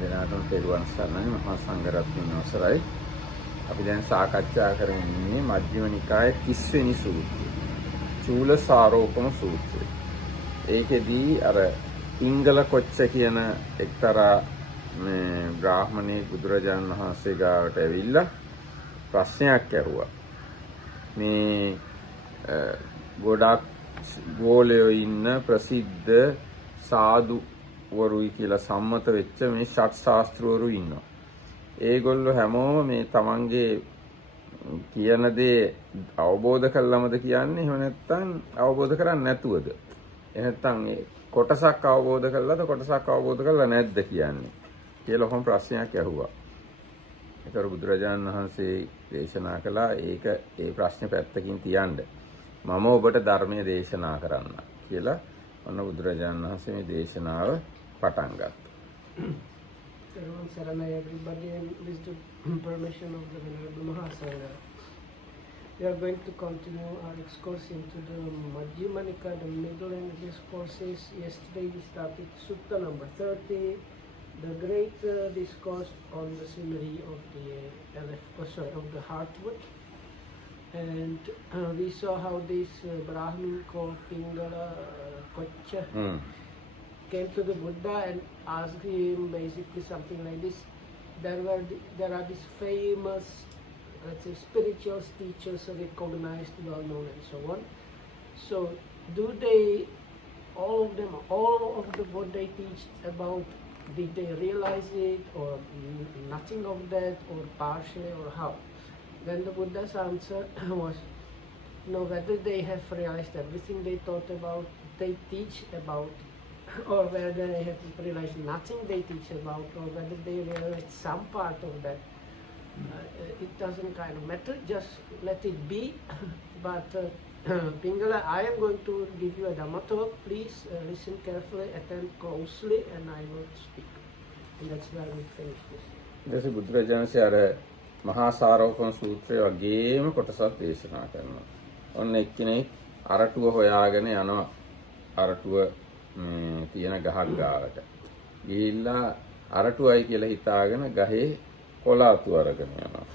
දෙනාටම තෙරුවන් සරණයි. මහා සංඝරත්නයේ අවසරයි. අපි දැන් සාකච්ඡා කරමින් ඉන්නේ මජ්ක්‍ධිම නිකායේ 30 වෙනි සූත්‍රය. චූලසාරෝපම සූත්‍රය. ඒකෙදී අර පිංගල කොච්ච කියන එක්තරා බ්‍රාහමණේ බුදුරජාණන් වහන්සේ ගාවට ඇවිල්ලා ප්‍රශ්නයක් ඇහුවා. මේ ගොඩක් ගෝලයෝ ඉන්න ප්‍රසිද්ධ සාදු වරුයි කියලා සම්මත වෙච්ච මේ ෂට් ශාස්ත්‍රවරු ඉන්නවා. ඒගොල්ලෝ හැමෝම මේ තමන්ගේ කියන දේ අවබෝධ කළාමද කියන්නේ? එහෙම නැත්නම් අවබෝධ කරන්නේ නැතුවද? එහෙනම් ඒ කොටසක් අවබෝධ කළාද කොටසක් අවබෝධ කළා නැද්ද කියන්නේ කියලා කොහොම ප්‍රශ්නයක් ඇහුවා. ඒතර බුදුරජාණන් වහන්සේ දේශනා කළා ඒක ඒ ප්‍රශ්නේ පැත්තකින් තියන්න. මම ඔබට ධර්මයේ දේශනා කරන්න කියලා ඔන්න බුදුරජාණන් වහන්සේ මේ දේශනාව පටන් ගත්තා. Everybody, and with the permission of the Venerable Mahasaya, we are going to continue our excursion into the Majjhima Nikaya, the middle end discourses. Yesterday we started Sutta number 30, the great discourse on the scenery of the of the heartwood. And we saw how this Brahmin called Pingala Kocha came to the Buddha and asked him basically something like this. There are these famous, let's say, spiritual teachers recognized, well known, and so on. So, do they, all of the what they teach about, did they realize it, or nothing of that, or partially, or how? Then the Buddha's answer was, no, whether they have realized everything they taught about, they teach about, or whether they have realized nothing they teach about, or whether they realized some part of that, it doesn't kind of matter, just let it be. But Pingala, I am going to give you a Dhamma talk, please listen carefully, attend closely, and I will speak. And that's where we finish this. ඊට බුදුරජාණන්සේ අර මහා සාරෝපම සූත්‍රය වගේම කොටසක් දේශනා කරනවා. ඔන්න එක්කෙනෙක් අරටුව හොයාගෙන යනවා. අරටුව තියෙන ගහක් ගාවට. ගිහිල්ලා අරටුවයි කියලා හිතාගෙන ගහේ කොළ අතු අරගෙන යනවා.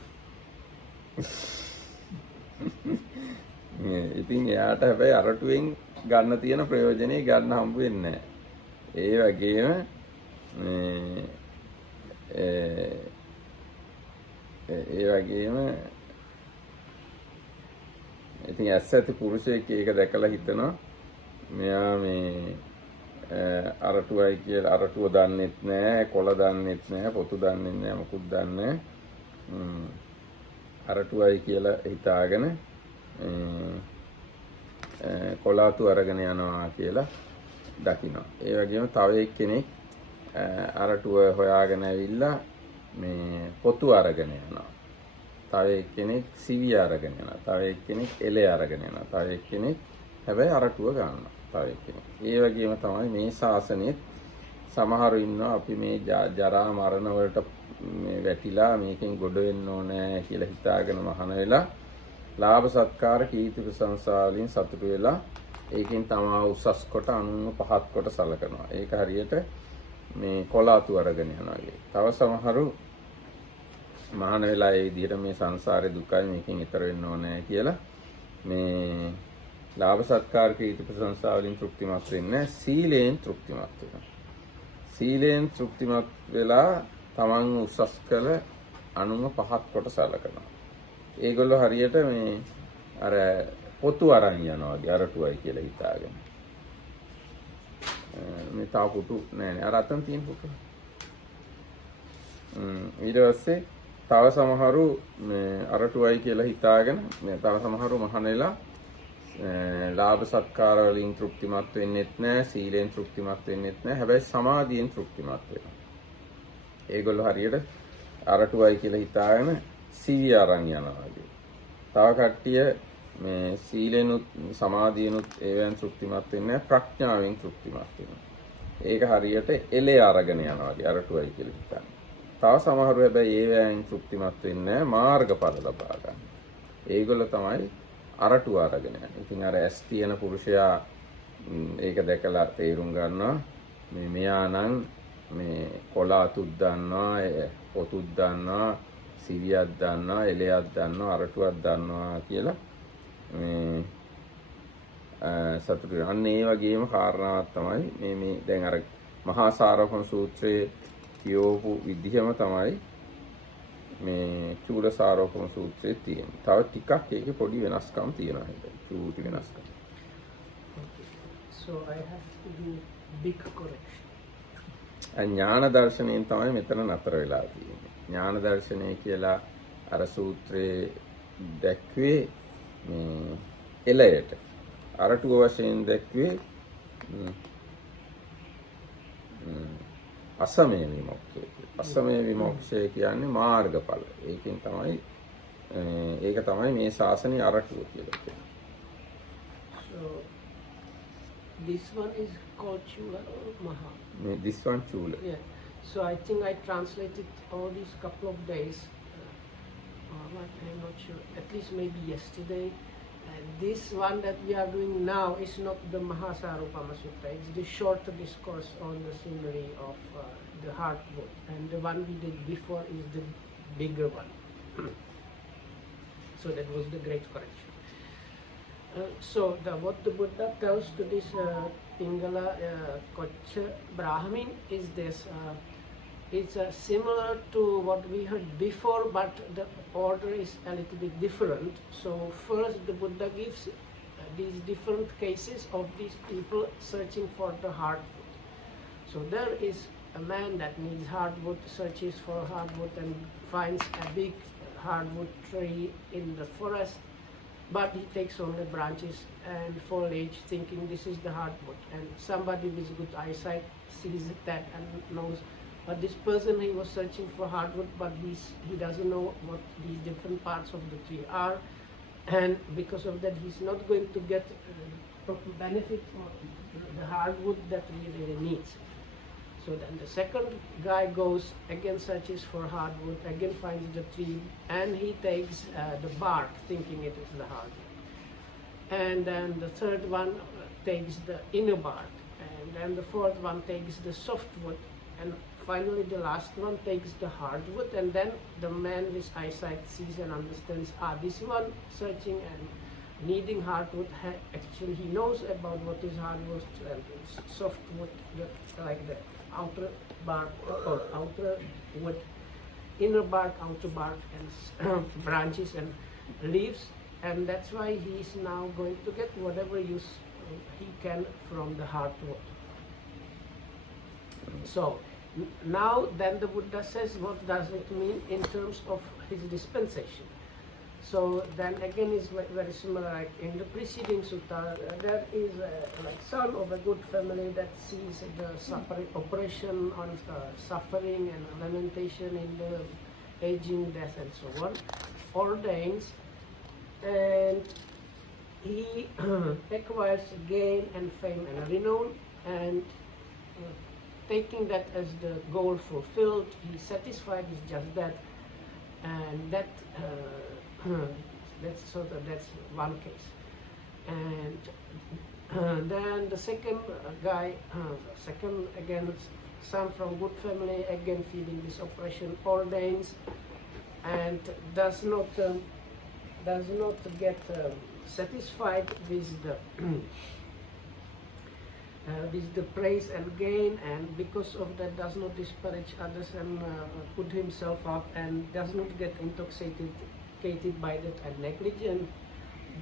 ඉතින් එයාට හැබැයි අරටුවෙන් ගන්න තියෙන ප්‍රයෝජනෙ ගන්න හම්බ වෙන්නේ නැහැ. ඒ වගේම ඉතින් ඇස් ඇති පුරුෂයෙක් ඒක දැකලා හිතනවා මෙයා මේ අරටුවයි කියලා අරටුව දන්නෙත් නෑ, කොළ දන්නෙත් නෑ, පොතු දන්නෙත් නෑ, මොකුත් දන්නේ අරටුවයි කියලා හිතාගෙන කොළ අතු අරගෙන යනවා කියලා දකිනවා. ඒ වගේම තව එක්කෙනෙක් අරටුව හොයාගෙන ඇවිල්ලා මේ පොතු අරගෙන යනවා. තව එක්කෙනෙක් සිවි අරගෙන යනවා. තව එක්කෙනෙක් එලේ අරගෙන යනවා. තව එක්කෙනෙක් හැබැයි අරටුව ගන්නවා. තව එක්කෙනෙක්. ඒ වගේම තමයි මේ ශාසනයේ සමහරු ඉන්නවා අපි මේ ජරා මරණ වලට මේ වැටිලා මේකෙන් ගොඩ වෙන්න ඕනේ කියලා හිතාගෙන මහාන වෙලා ලාභ සත්කාර කීර්ති ප්‍රශංසා වලින් සතුටු වෙලා ඒකෙන් තමා උසස් කොට අනුන්ව පහත් කොට සලකනවා. ඒක හරියට මේ කොළ අතු අරගෙන යනවා වගේ. තව සමහරු මහාන වෙලා ඒ විදිහට මේ සංසාරේ දුකයි මේකෙන් ඈතර වෙන්න ඕනේ කියලා මේ ලාභ සත්කාර කීර්ති ප්‍රශංසා වලින් තෘප්තිමත් වෙන්නේ සීලයෙන් තෘප්තිමත් වෙනවා. සීලයෙන් තෘප්තිමත් වෙලා තමන් උසස් කළ අනුන්ව පහත් කොට සලකනවා. ඒගොල්ලෝ හරියට මේ අර පොතු අරන් යනවා වගේ අරටුවයි කියලා හිතාගෙන. මේ තාව පුටු නෑනේ අර අතන් තියෙන පුටු. ඊට පස්සේ තව සමහරු මේ අරටුවයි කියලා හිතාගෙන මේ තව සමහරු මහණෙලා ලාභ සත්කාර වලින් තෘප්තිමත් වෙන්නෙත් නෑ, සීලෙන් තෘප්තිමත් වෙන්නෙත් නෑ, හැබැයි සමාධියෙන් තෘප්තිමත් වෙනවා. ඒගොල්ලෝ හරියට අරටුවයි කියලා හිතාගෙන සීය අරන් යනවා වගේ. තව කට්ටිය මේ සීලෙනුත් සමාධියනුත් ඒවෙන් තෘප්තිමත් වෙන්නේ ප්‍රඥාවෙන් තෘප්තිමත් වෙනවා. ඒක හරියට එලේ අරගෙන යනවා වගේ අරටුවයි කියලා හිතන්නේ. තව සමහරව හැබැයි ඒවෙන් තෘප්තිමත් වෙන්නේ මාර්ගඵල ලබා ගන්න. ඒගොල්ලෝ තමයි අරටුව අරගෙන යන්නේ. ඉතින් අර ඇස් තියෙන පුරුෂයා ඒක දැකලා තේරුම් ගන්නවා මෙයා නම් මේ කොළ අතුත් දන්නවා, පොතුත් දන්නවා, සිවියක් දන්නවා, එලයක් දන්නවා, අරටුවක් දන්නවා කියලා මේ සතුටු වෙනවා. අන්න ඒ වගේම කාරණාවක් තමයි මේ දැන් අර මහා සාරෝපම සූත්‍රයේ කියවපු විදිහම තමයි මේ චූලසාරෝපම සූත්‍රයේ තියෙන්නේ. තව ටිකක් ඒකේ පොඩි වෙනස්කම් තියෙනවා හැබැයි. චූටි වෙනස්කම්. So I have to do big correction. ඥාන දර්ශනයෙන් තමයි මෙතන නතර වෙලා තියෙන්නේ. ඥාන දර්ශනය කියලා අර සූත්‍රයේ දැක්වේ මේ එළයට. අරටුව වශයෙන් දැක්වේ අසමය විමුක්තිය. අසමය විමුක්තිය කියන්නේ මාර්ගඵල. ඒකෙන් තමයි ඒක තමයි මේ ශාසනයේ අරටුව කියලා කියන්නේ. So this one is called Culasaropama. This one Chula. Yeah. So I think I translated all these couple of days. I'm not sure. At least maybe yesterday. And this one that we are doing now is not the Culasaropama Sutta. It's the shorter discourse on the scenery of the heartwood. And the one we did before is the bigger one. So that was the great correction. So what the Buddha tells to this Pingala Kocha Brahmin is this. It's similar to what we heard before, but the order is a little bit different. So first the Buddha gives these different cases of these people searching for the hardwood. So there is a man that needs hardwood, searches for hardwood and finds a big hardwood tree in the forest, but he takes only branches and foliage thinking this is the hardwood. And somebody with good eyesight sees that and knows, but this person, he was searching for hardwood, but he doesn't know what these different parts of the tree are, and because of that he's not going to get benefit of the hardwood that he really needs. So then the second guy goes, again searches for hardwood, again finds the tree, and he takes the bark thinking it is the hardwood. And then the third one takes the inner bark, and then the fourth one takes the softwood, and finally the last one takes the hardwood. And then the man with eyesight sees and understands, this one searching and needing hardwood, actually he knows about what is hardwood and softwood, like the outer bark or outer wood, inner bark, outer bark, and branches and leaves. And that's why he is now going to get whatever use he can from the hardwood. So now then the Buddha says what does it mean in terms of his dispensation. So then again is very similar, like in the preceding sutta, there is like son of a good family that sees the operation on suffering and lamentation in the aging, death and so on, ordains, and he acquires gain and fame and renown, and taking that as the goal fulfilled, he's satisfied with just that, and that that's one case. And then the second guy, second again son from good family, again feeling this oppression, ordains, and does not get satisfied with the praise and gain, and because of that does not disparage others and put himself up, and does not get intoxicated by that and negligent,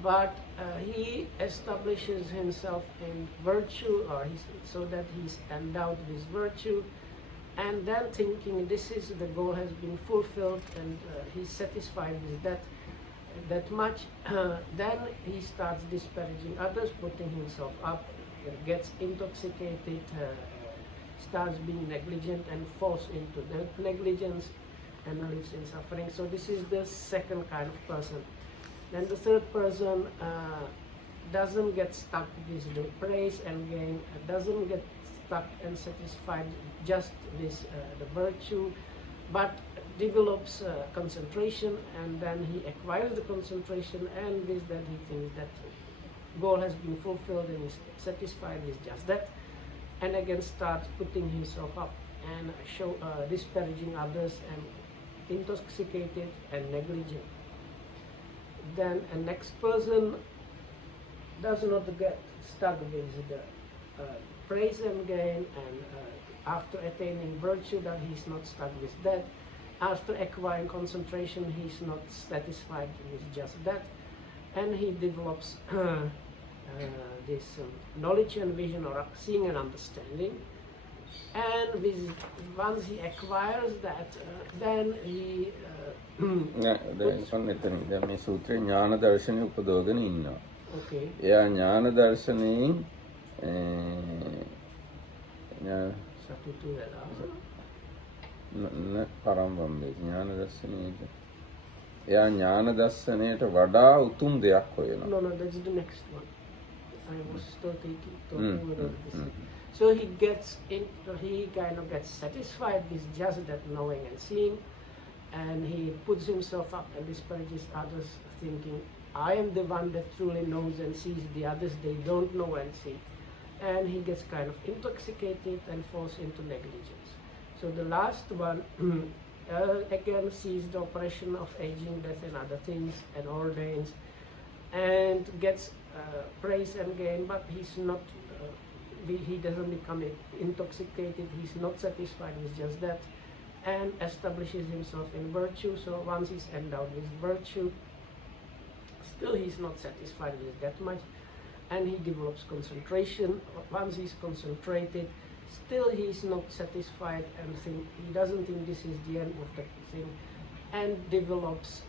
but he establishes himself in virtue, or so that he's endowed with virtue, and then thinking this is the goal has been fulfilled, and he's satisfied with that much, then he starts disparaging others, putting himself up, gets intoxicated, starts being negligent and falls into that negligence and lives in suffering. So this is the second kind of person. Then the third person doesn't get stuck with the praise and gain, doesn't get stuck and satisfied just with the virtue, but develops concentration, and then he acquires the concentration, and with that he thinks that goal has been fulfilled and is satisfied with just that, and again starts putting himself up and disparaging others and intoxicated and negligent. Then a next person does not get stuck with the praise and gain, and after attaining virtue, that he's not stuck with that. After acquiring concentration, he's not satisfied with just that, and he develops this knowledge and vision, or seeing and understanding. And once he acquires that, then he දැන් මේ සූත්‍රයේ ඥාන දර්ශනය උපදවගෙන ඉන්නවා. okay. එයා ඥාන දර්ශනයෙන් සතුටු වෙලා පරම්බම්බේ ඥාන දර්ශනයේද එයා ඥාන දර්ශනයට වඩා උතුම් දෙයක් හොයනවා. No, that's the next one. I was still talking about this. So he kind of gets satisfied with just that knowing and seeing, and he puts himself up and disparages others, thinking, I am the one that truly knows and sees, the others they don't know and see. And he gets kind of intoxicated and falls into negligence. So the last one again sees the operation of aging, death and other things, and ordains and gets praise and gain, but he's not he doesn't become intoxicated, he's not satisfied with just that, and establishes himself in virtue. So once he's endowed with virtue, still he's not satisfied with that much, and he develops concentration. Once he's concentrated, still he's not satisfied, and he doesn't think this is the end of the thing, and develops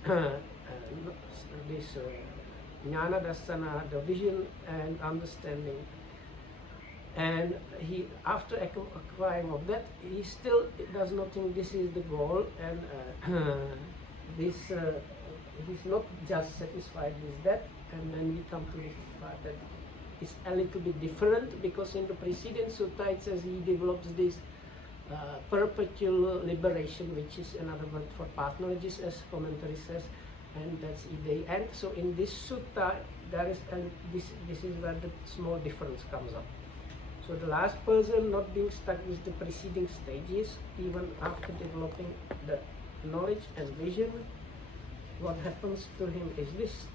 this jnana dasana, the vision and understanding. And he, after acquiring of that, he still does not think this is the goal, and he's not just satisfied with that. And then we come to this part that is a little bit different, because in the preceding sutta it says he develops this perpetual liberation, which is another word for partnerages, as commentary says, and that's the end. So in this sutta, there is this is where the small difference comes up. So the last person not being stuck with the preceding stages, even after developing the knowledge and vision, what happens to him is this.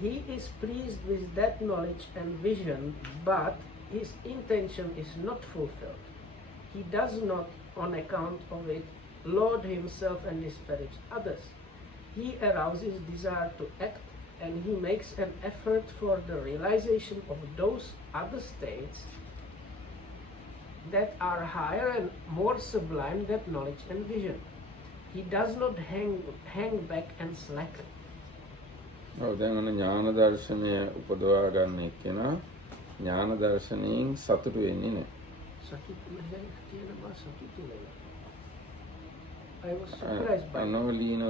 He is pleased with that knowledge and vision, but his intention is not fulfilled. He does not, on account of it, laud himself and disparage others. He arouses desire to act, and he makes an effort for the realization of those other states that are higher and more sublime than knowledge and vision. He does not hang back and slacken. දැන් අන්න ඥාන දර්ශනය උපදවා ගන්න එක්කෙනා ඥාන දර්ශනයෙන් සතුටු වෙන්නේ නැහැ. I was surprised by අනවලීන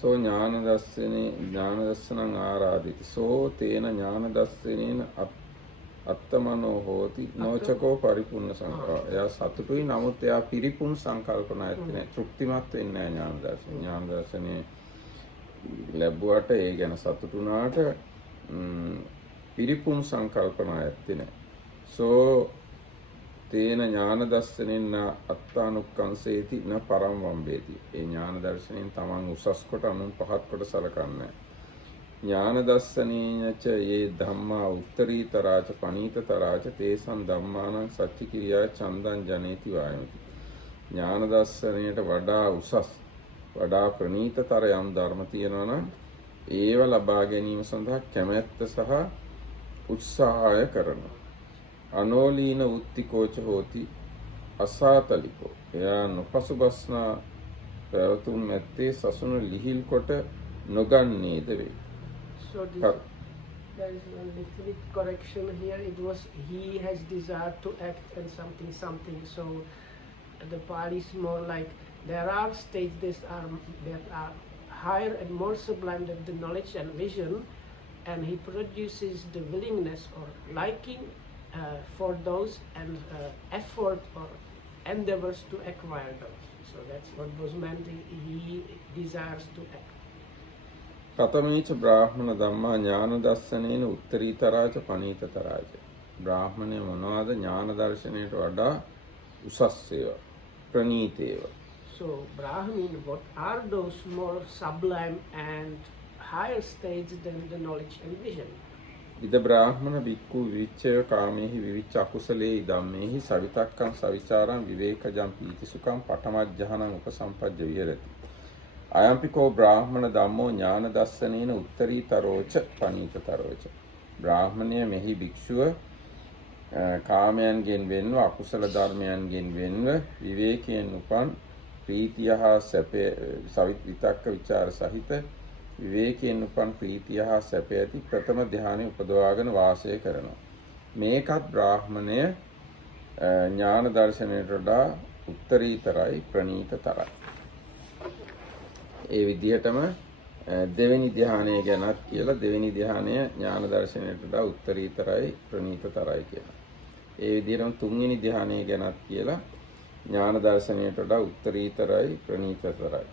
සෝ ඥාන දස්සනං ආරාදිත සෝ තේන ඥාන දස්සනේන අත්තමනෝ හෝති නොචකෝ පරිපූර්ණ සංකල්ප. එයා සතුටුයි, නමුත් එයා පිරිපුන් සංකල්පනා ඇත්තේ නැහැ. තෘප්තිමත් වෙන්නේ නැහැ ඥාන දර්ශනය ලැබුවට ඒ ගැන සතුටුනාට පිරිපුන් සංකල්පනා ඇත්තේ නැහැ. සෝ තේන ඥාන දර්ශනෙන්න අත්තානුක්කංසේති න පරම් වම්බේති. ඒ ඥාන දර්ශනයෙන් තමන් උසස් කොට අනුන් පහත් කොට සලකන්නේ. ඥාන දර්ශනේනච යේ ධම්මා උත්තරීතරාච පනීතතරාච තේසං ධම්මානං සච්චි කිරියා චන්දං ජනේති වායමති. ඥාන දර්ශනයට වඩා උසස්, වඩා ප්‍රණීතතර යම් ධර්ම තියෙනවා නම් ඒව ලබා ගැනීම සඳහා කැමැත්ත සහ උත්සාහය කරනවා. අනෝලීන උත්තිකෝච හෝති අසාතලිකෝ. එයා නොපසුබස්නා පැවතුම් නැත්තේ සසුන ලිහිල් කොට නොගන්නේද වේ. So there is a little bit correction here. It was he has desire to act and something. So the Pali is more like there are states that are higher and more sublime than the knowledge and vision, and he produces the willingness or liking for those, and effort or endeavors to acquire those. So that's what was meant. He desires to act. කතමේච බ්‍රාහ්මණ ධම්මා ඥාන දස්සනේන උත්තරීතරාච පනීතතරාච. බ්‍රාහ්මණය මොනවාද ඥාන දර්ශනයට වඩා උසස් ඒවා ප්‍රනීත ඒවා. So, Brahmin, what are those more sublime and higher states than the knowledge and vision? ඉද බ්‍රාහ්මණ බික්ඛු විවිච්ඡය කාමේහි විවිච්ඡ අකුසලේ ධම්මේහි සවිතක්කං සවිචාරං විවේකජං පීතිසුඛං පඨමඥානං උපසම්පජ්ජ විහෙරති. අයම්පිකෝ බ්‍රාහ්මණ ධම්මෝ ඥාන දස්සනේන උත්තරීතරෝච පනීතතරෝච. බ්‍රාහ්මණය මෙහි භික්ෂුව කාමයන්ගෙන් වෙන්ව අකුසල ධර්මයන්ගෙන් වෙන්ව විවේකයෙන් උපන් ප්‍රීතිය හා සැපය සවිත විතක්ක විචාර සහිත විවේකයෙන් උපන් ප්‍රීතිය හා සැපය ඇති ප්‍රථම ධානය උපදවාගෙන වාසය කරනවා. මේකත් බ්‍රාහ්මණය ඥාන දර්ශනයට වඩා උත්තරීතරයි ප්‍රනීතතරයි. ඒ විදිහටම දෙවෙනි ධානය ගැනත් කියලා දෙවෙනි ධානය ඥාන දර්ශනයට වඩා උත්තරීතරයි ප්‍රනීතතරයි කියලා. ඒ විදිහටම තුන්වෙනි ධානය ගැනත් කියලා ඥාන දර්ශනයට වඩා උත්තරීතරයි ප්‍රනීතතරයි.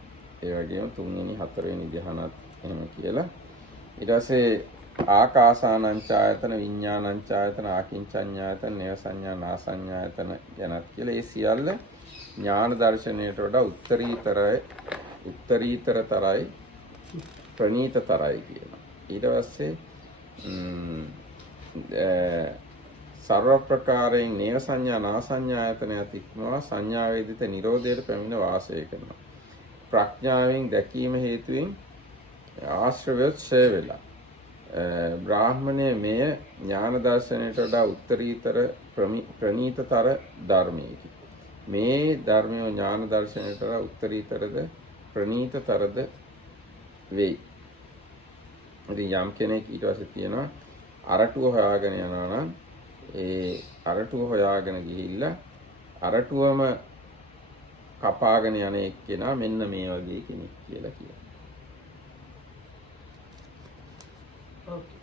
ඒ වගේම තුන්වෙනි හතරවෙනි ධානත් එහෙම කියලා. ඊට පස්සේ ආකාසානංචායතන විඥානංචායතන ආකින්චඤ්ඤායතන නේව සංඥා නාසඤ්ඤායතන ගැනත් කියලා ඒ සියල්ල ඥාන දර්ශනයට වඩා උත්තරීතරතරයි ප්‍රනීතතරයි කියනවා. ඊට පස්සේ සර්ව ප්‍රකාරයෙන් නේව සංඥා නාසඤ්ඤායතනයත් ඉක්මවා සංඥා වේදිත නිරෝධයට පැමිණ වාසය කරනවා. ප්‍රඥාවෙන් දැකීම හේතුවෙන් ආශ්‍රවයත් ඡය වෙලා. බ්‍රාහ්මණය මෙය ඥාන දර්ශනයට වඩා උත්තරීතර ප්‍රනීතතර ධර්මයකි. මේ ධර්මය ඥාන දර්ශනයට වඩා උත්තරීතරද ප්‍රනීතතරද වෙයි. ඉතින් යම් කෙනෙක් ඊට පස්සේ කියනවා අරටුව හොයාගෙන යනවා නම් ඒ අරටුව හොයාගෙන ගිහිල්ලා අරටුවම කපාගෙන යන එක්කෙනා මෙන්න මේ වගේ කෙනෙක් කියලා කියනවා. Okay.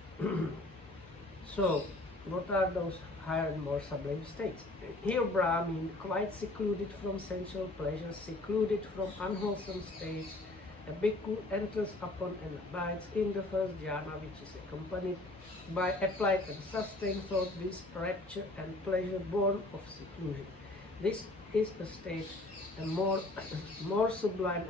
So, what are those higher and more sublime states? Here, Brahmin, quite secluded from sensual pleasures, secluded from unwholesome states, a bhikkhu enters upon and abides in the first jhana, which is accompanied by applied and sustained thought, this rapture and pleasure born of seclusion. This is a state more sublime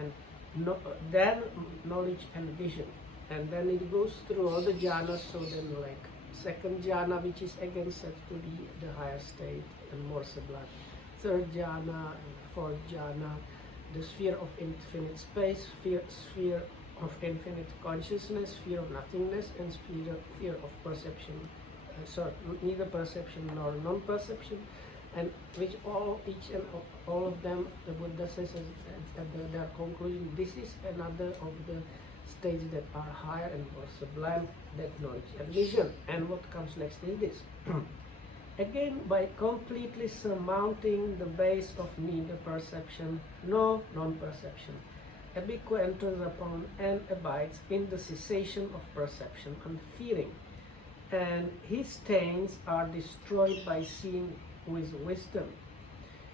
than knowledge and vision. And then it goes through all the jhanas. So then, like second jhana, which is again said to be the higher state and more sublime. Third jhana, fourth jhana, the sphere of infinite space, sphere of infinite consciousness, sphere of nothingness, and sphere of perception. Neither perception nor non-perception, and which each and all of them, the Buddha says at their conclusion, this is another of the stages that are higher and more sublime than knowledge and vision. And what comes next is this. Again, by completely surmounting the base of neither perception nor non-perception, a bhikkhu enters upon and abides in the cessation of perception and feeling, and his stains are destroyed by seeing with wisdom.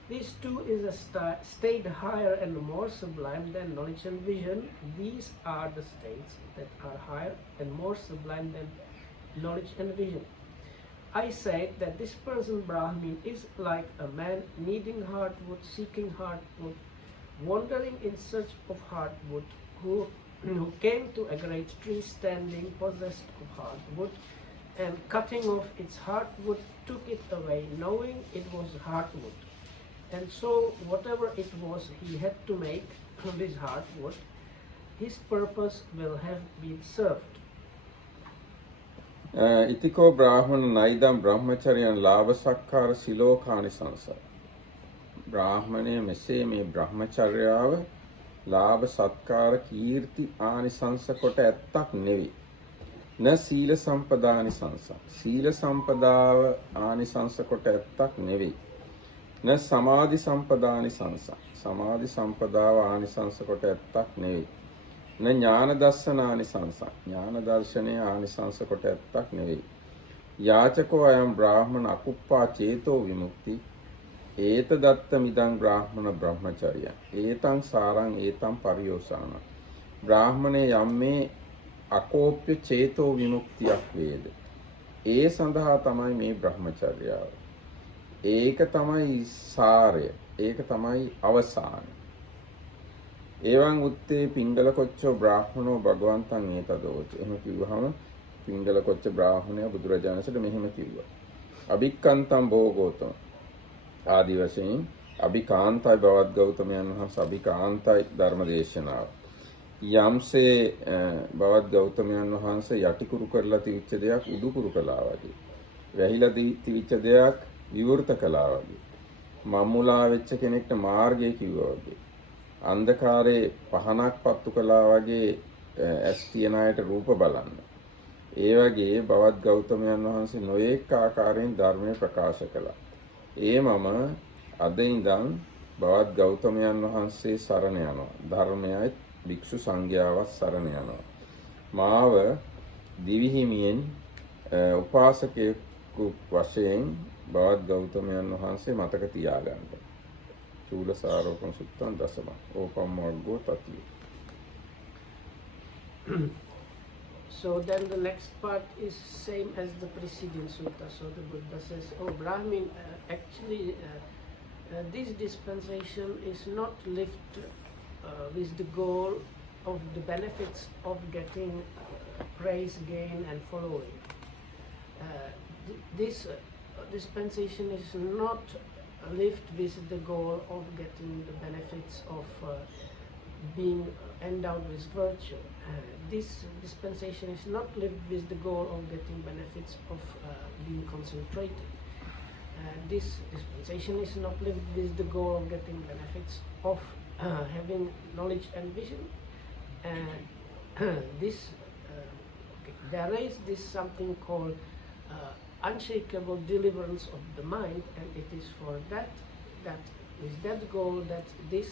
This too is a state higher and more sublime than knowledge and vision. These are the states that are higher and more sublime than knowledge and vision. I said that this person Brahmin is like a man needing hardwood, seeking hardwood, wandering in search of hardwood, who came to a great tree standing possessed of hardwood, and cutting off its hardwood took it away, knowing it was hardwood. And so whatever it was he had to make from this hardwood, his purpose will have been served. ඉතිකෝ බ්‍රාහ්මණ නයිදම් බ්‍රහ්මචර්යයන් ලාභ සක්කාර සිලෝකානි සංස. බ්‍රාහ්මණය මෙසේ මේ බ්‍රහ්මචර්යාව ලාභ සත්කාර කීර්ති ආනිසංස කොට ඇත්තක් නෙවෙයි. න සීල සම්පදානිසංස. සීල සම්පදාව ආනිසංස කොට ඇත්තක් නෙවෙයි. න සමාධි සම්පදානිසංස. සමාධි සම්පදාව ආනිසංස කොට ඇත්තක් නෙවෙයි. න ඥාන දස්සනානිසංස. ඥාන දර්ශනය ආනිසංස කොට ඇත්තක් නෙවෙයි. යාචකෝ අයම් බ්‍රාහ්මණ අකුප්පා චේතෝ විමුක්ති ඒත දත්ත මිදං බ්‍රාහ්මණ බ්‍රහ්මචර්ය ඒතං සාරං ඒතං පරියෝසාන. බ්‍රාහ්මණය යම් මේ අකෝප්‍ය චේතෝ විමුක්තියක් වේද. ඒ සඳහා තමයි මේ බ්‍රහ්මචර්යාව. ඒක තමයි සාරය. ඒක තමයි අවසානය. එවං උත්තේ පිංගල කොච්චෝ බ්‍රාහ්මණෝ භගවන්තං ඒතදෝච. එහෙම කිව්වහම පිංගල කොච්ච බ්‍රාහ්මණයා බුදුරජාණන්සේට මෙහෙම කිව්වා. අභික්කන්තං භෝගෝතම ආදි වශයෙන් අභිකාන්තයි බවත් ගෞතමයන් වහන්සේ අභිකාන්තයි ධර්මදේශනාව. යම්සේ බවත් ගෞතමයන් වහන්සේ යටිකුරු කරලා තිවිච්ච දෙයක් උඩුකුරු කළා වගේ. වැහිලා තිවිච්ච දෙයක් විවෘත කළා වගේ. මම්මුලා වෙච්ච කෙනෙක්ට මාර්ගය කිව්වා වගේ. අන්ධකාරයේ පහනක් පත්තු කළා වගේ ඇස් තියන අයට රූප බලන්න. ඒ වගේ බවත් ගෞතමයන් වහන්සේ නොඑක ආකාරයෙන් ධර්මය ප්‍රකාශ කළා. ඒ මම අද ඉඳන් බවත් ගෞතමයන් වහන්සේ සරණ යනවා. ධර්මයයි භික්ෂු සංඝයාවත් සරණ යනවා. මාව දිවිහිමියෙන් උපාසකයෙකු වශයෙන් බවත් ගෞතමයන් වහන්සේ මතක තියාගන්න. චූලසාරෝපම සුත්තං දසම ඕපම්මග්ගෝ තතිය. So then the next part is same as the preceding sutta. So the Buddha says, oh Brahmin, actually this dispensation is not lived with the goal of the benefits of getting praise, gain and following. This dispensation is not lived with the goal of getting the benefits of being endowed with virtue. This dispensation is not lived with the goal of getting benefits of being concentrated. This dispensation is not lived with the goal of getting benefits of having knowledge and vision. There is this something called unshakable deliverance of the mind, and it is for that is that goal that this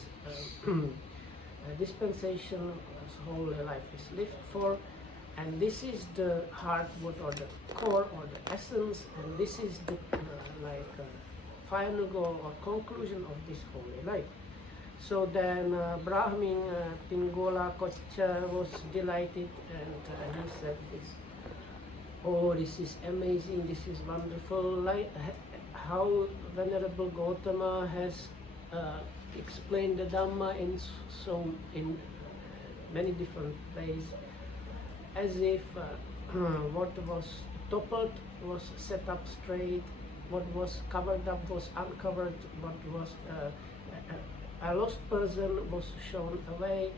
dispensation whole life is lived for, and this is the heartwood or the core or the essence, and this is the final goal or conclusion of this holy life. So then Brahmin Pingola Kocha was delighted, and he said this, oh, this is amazing, this is wonderful, like how Venerable Gautama has explained the Dhamma in many different ways, as if what was toppled was set up straight, what was covered up was uncovered, what was a lost person was shown away,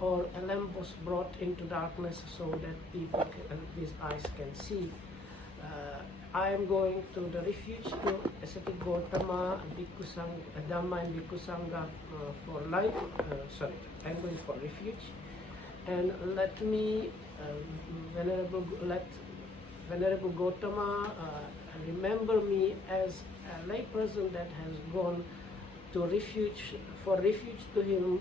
or a lamp was brought into darkness so that people with eyes can see. I am going to the refuge to ascetic Gautama, Bhikkhu Sangha, Dhamma and Bhikkhu Sangha for life. I am going for refuge, and let me Venerable Gautama remember me as a lay person that has gone to refuge to him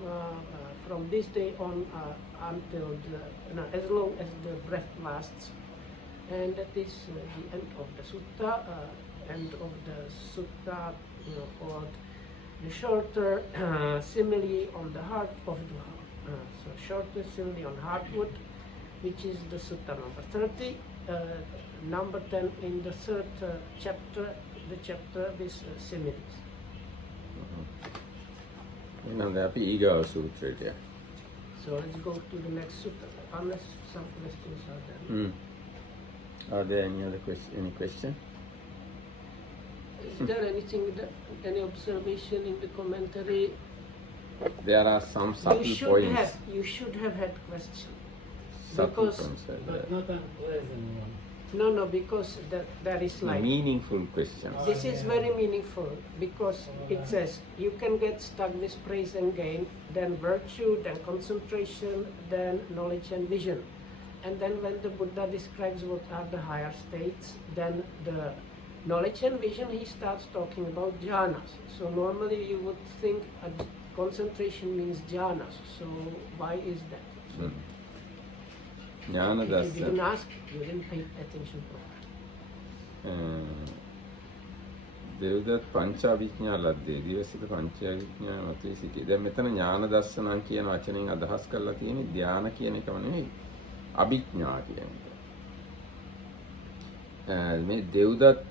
from this day on until as long as the breath lasts. And that is the end of the sutta. End of the sutta called the shorter simile on the heart of the so shorter simile on heartwood, which is the sutta number 30, number 10 in the third chapter, the chapter with similes. So let's go to the next sutta, unless some questions are there. Are there any question? Is there anything, any observation in the commentary? There are some subtle points. You should have had questions. Subtle Because points are there. Not unpleasant one. No, because that is like Meaningful questions. this is very meaningful, because it says you can get stuck with praise and gain, then virtue, then concentration, then knowledge and vision. And then when the Buddha describes what are the higher states, then the knowledge and vision, he starts talking about jhanas. So normally you would think concentration means jhanas. So why is that? Jnana If you darsana. didn't ask, you didn't pay attention properly. Devadatta පංචාවිඥා ලද්දේ දිවසිත පංචාවිඥා මතේ සිටි. දැන් මෙතන ඥාන දර්ශනං කියන වචනෙන් අදහස් කරලා තියෙන්නේ ධානය කියන එකම නෙවෙයි. අභිඥා කියන එක. මේ දෙව්දත්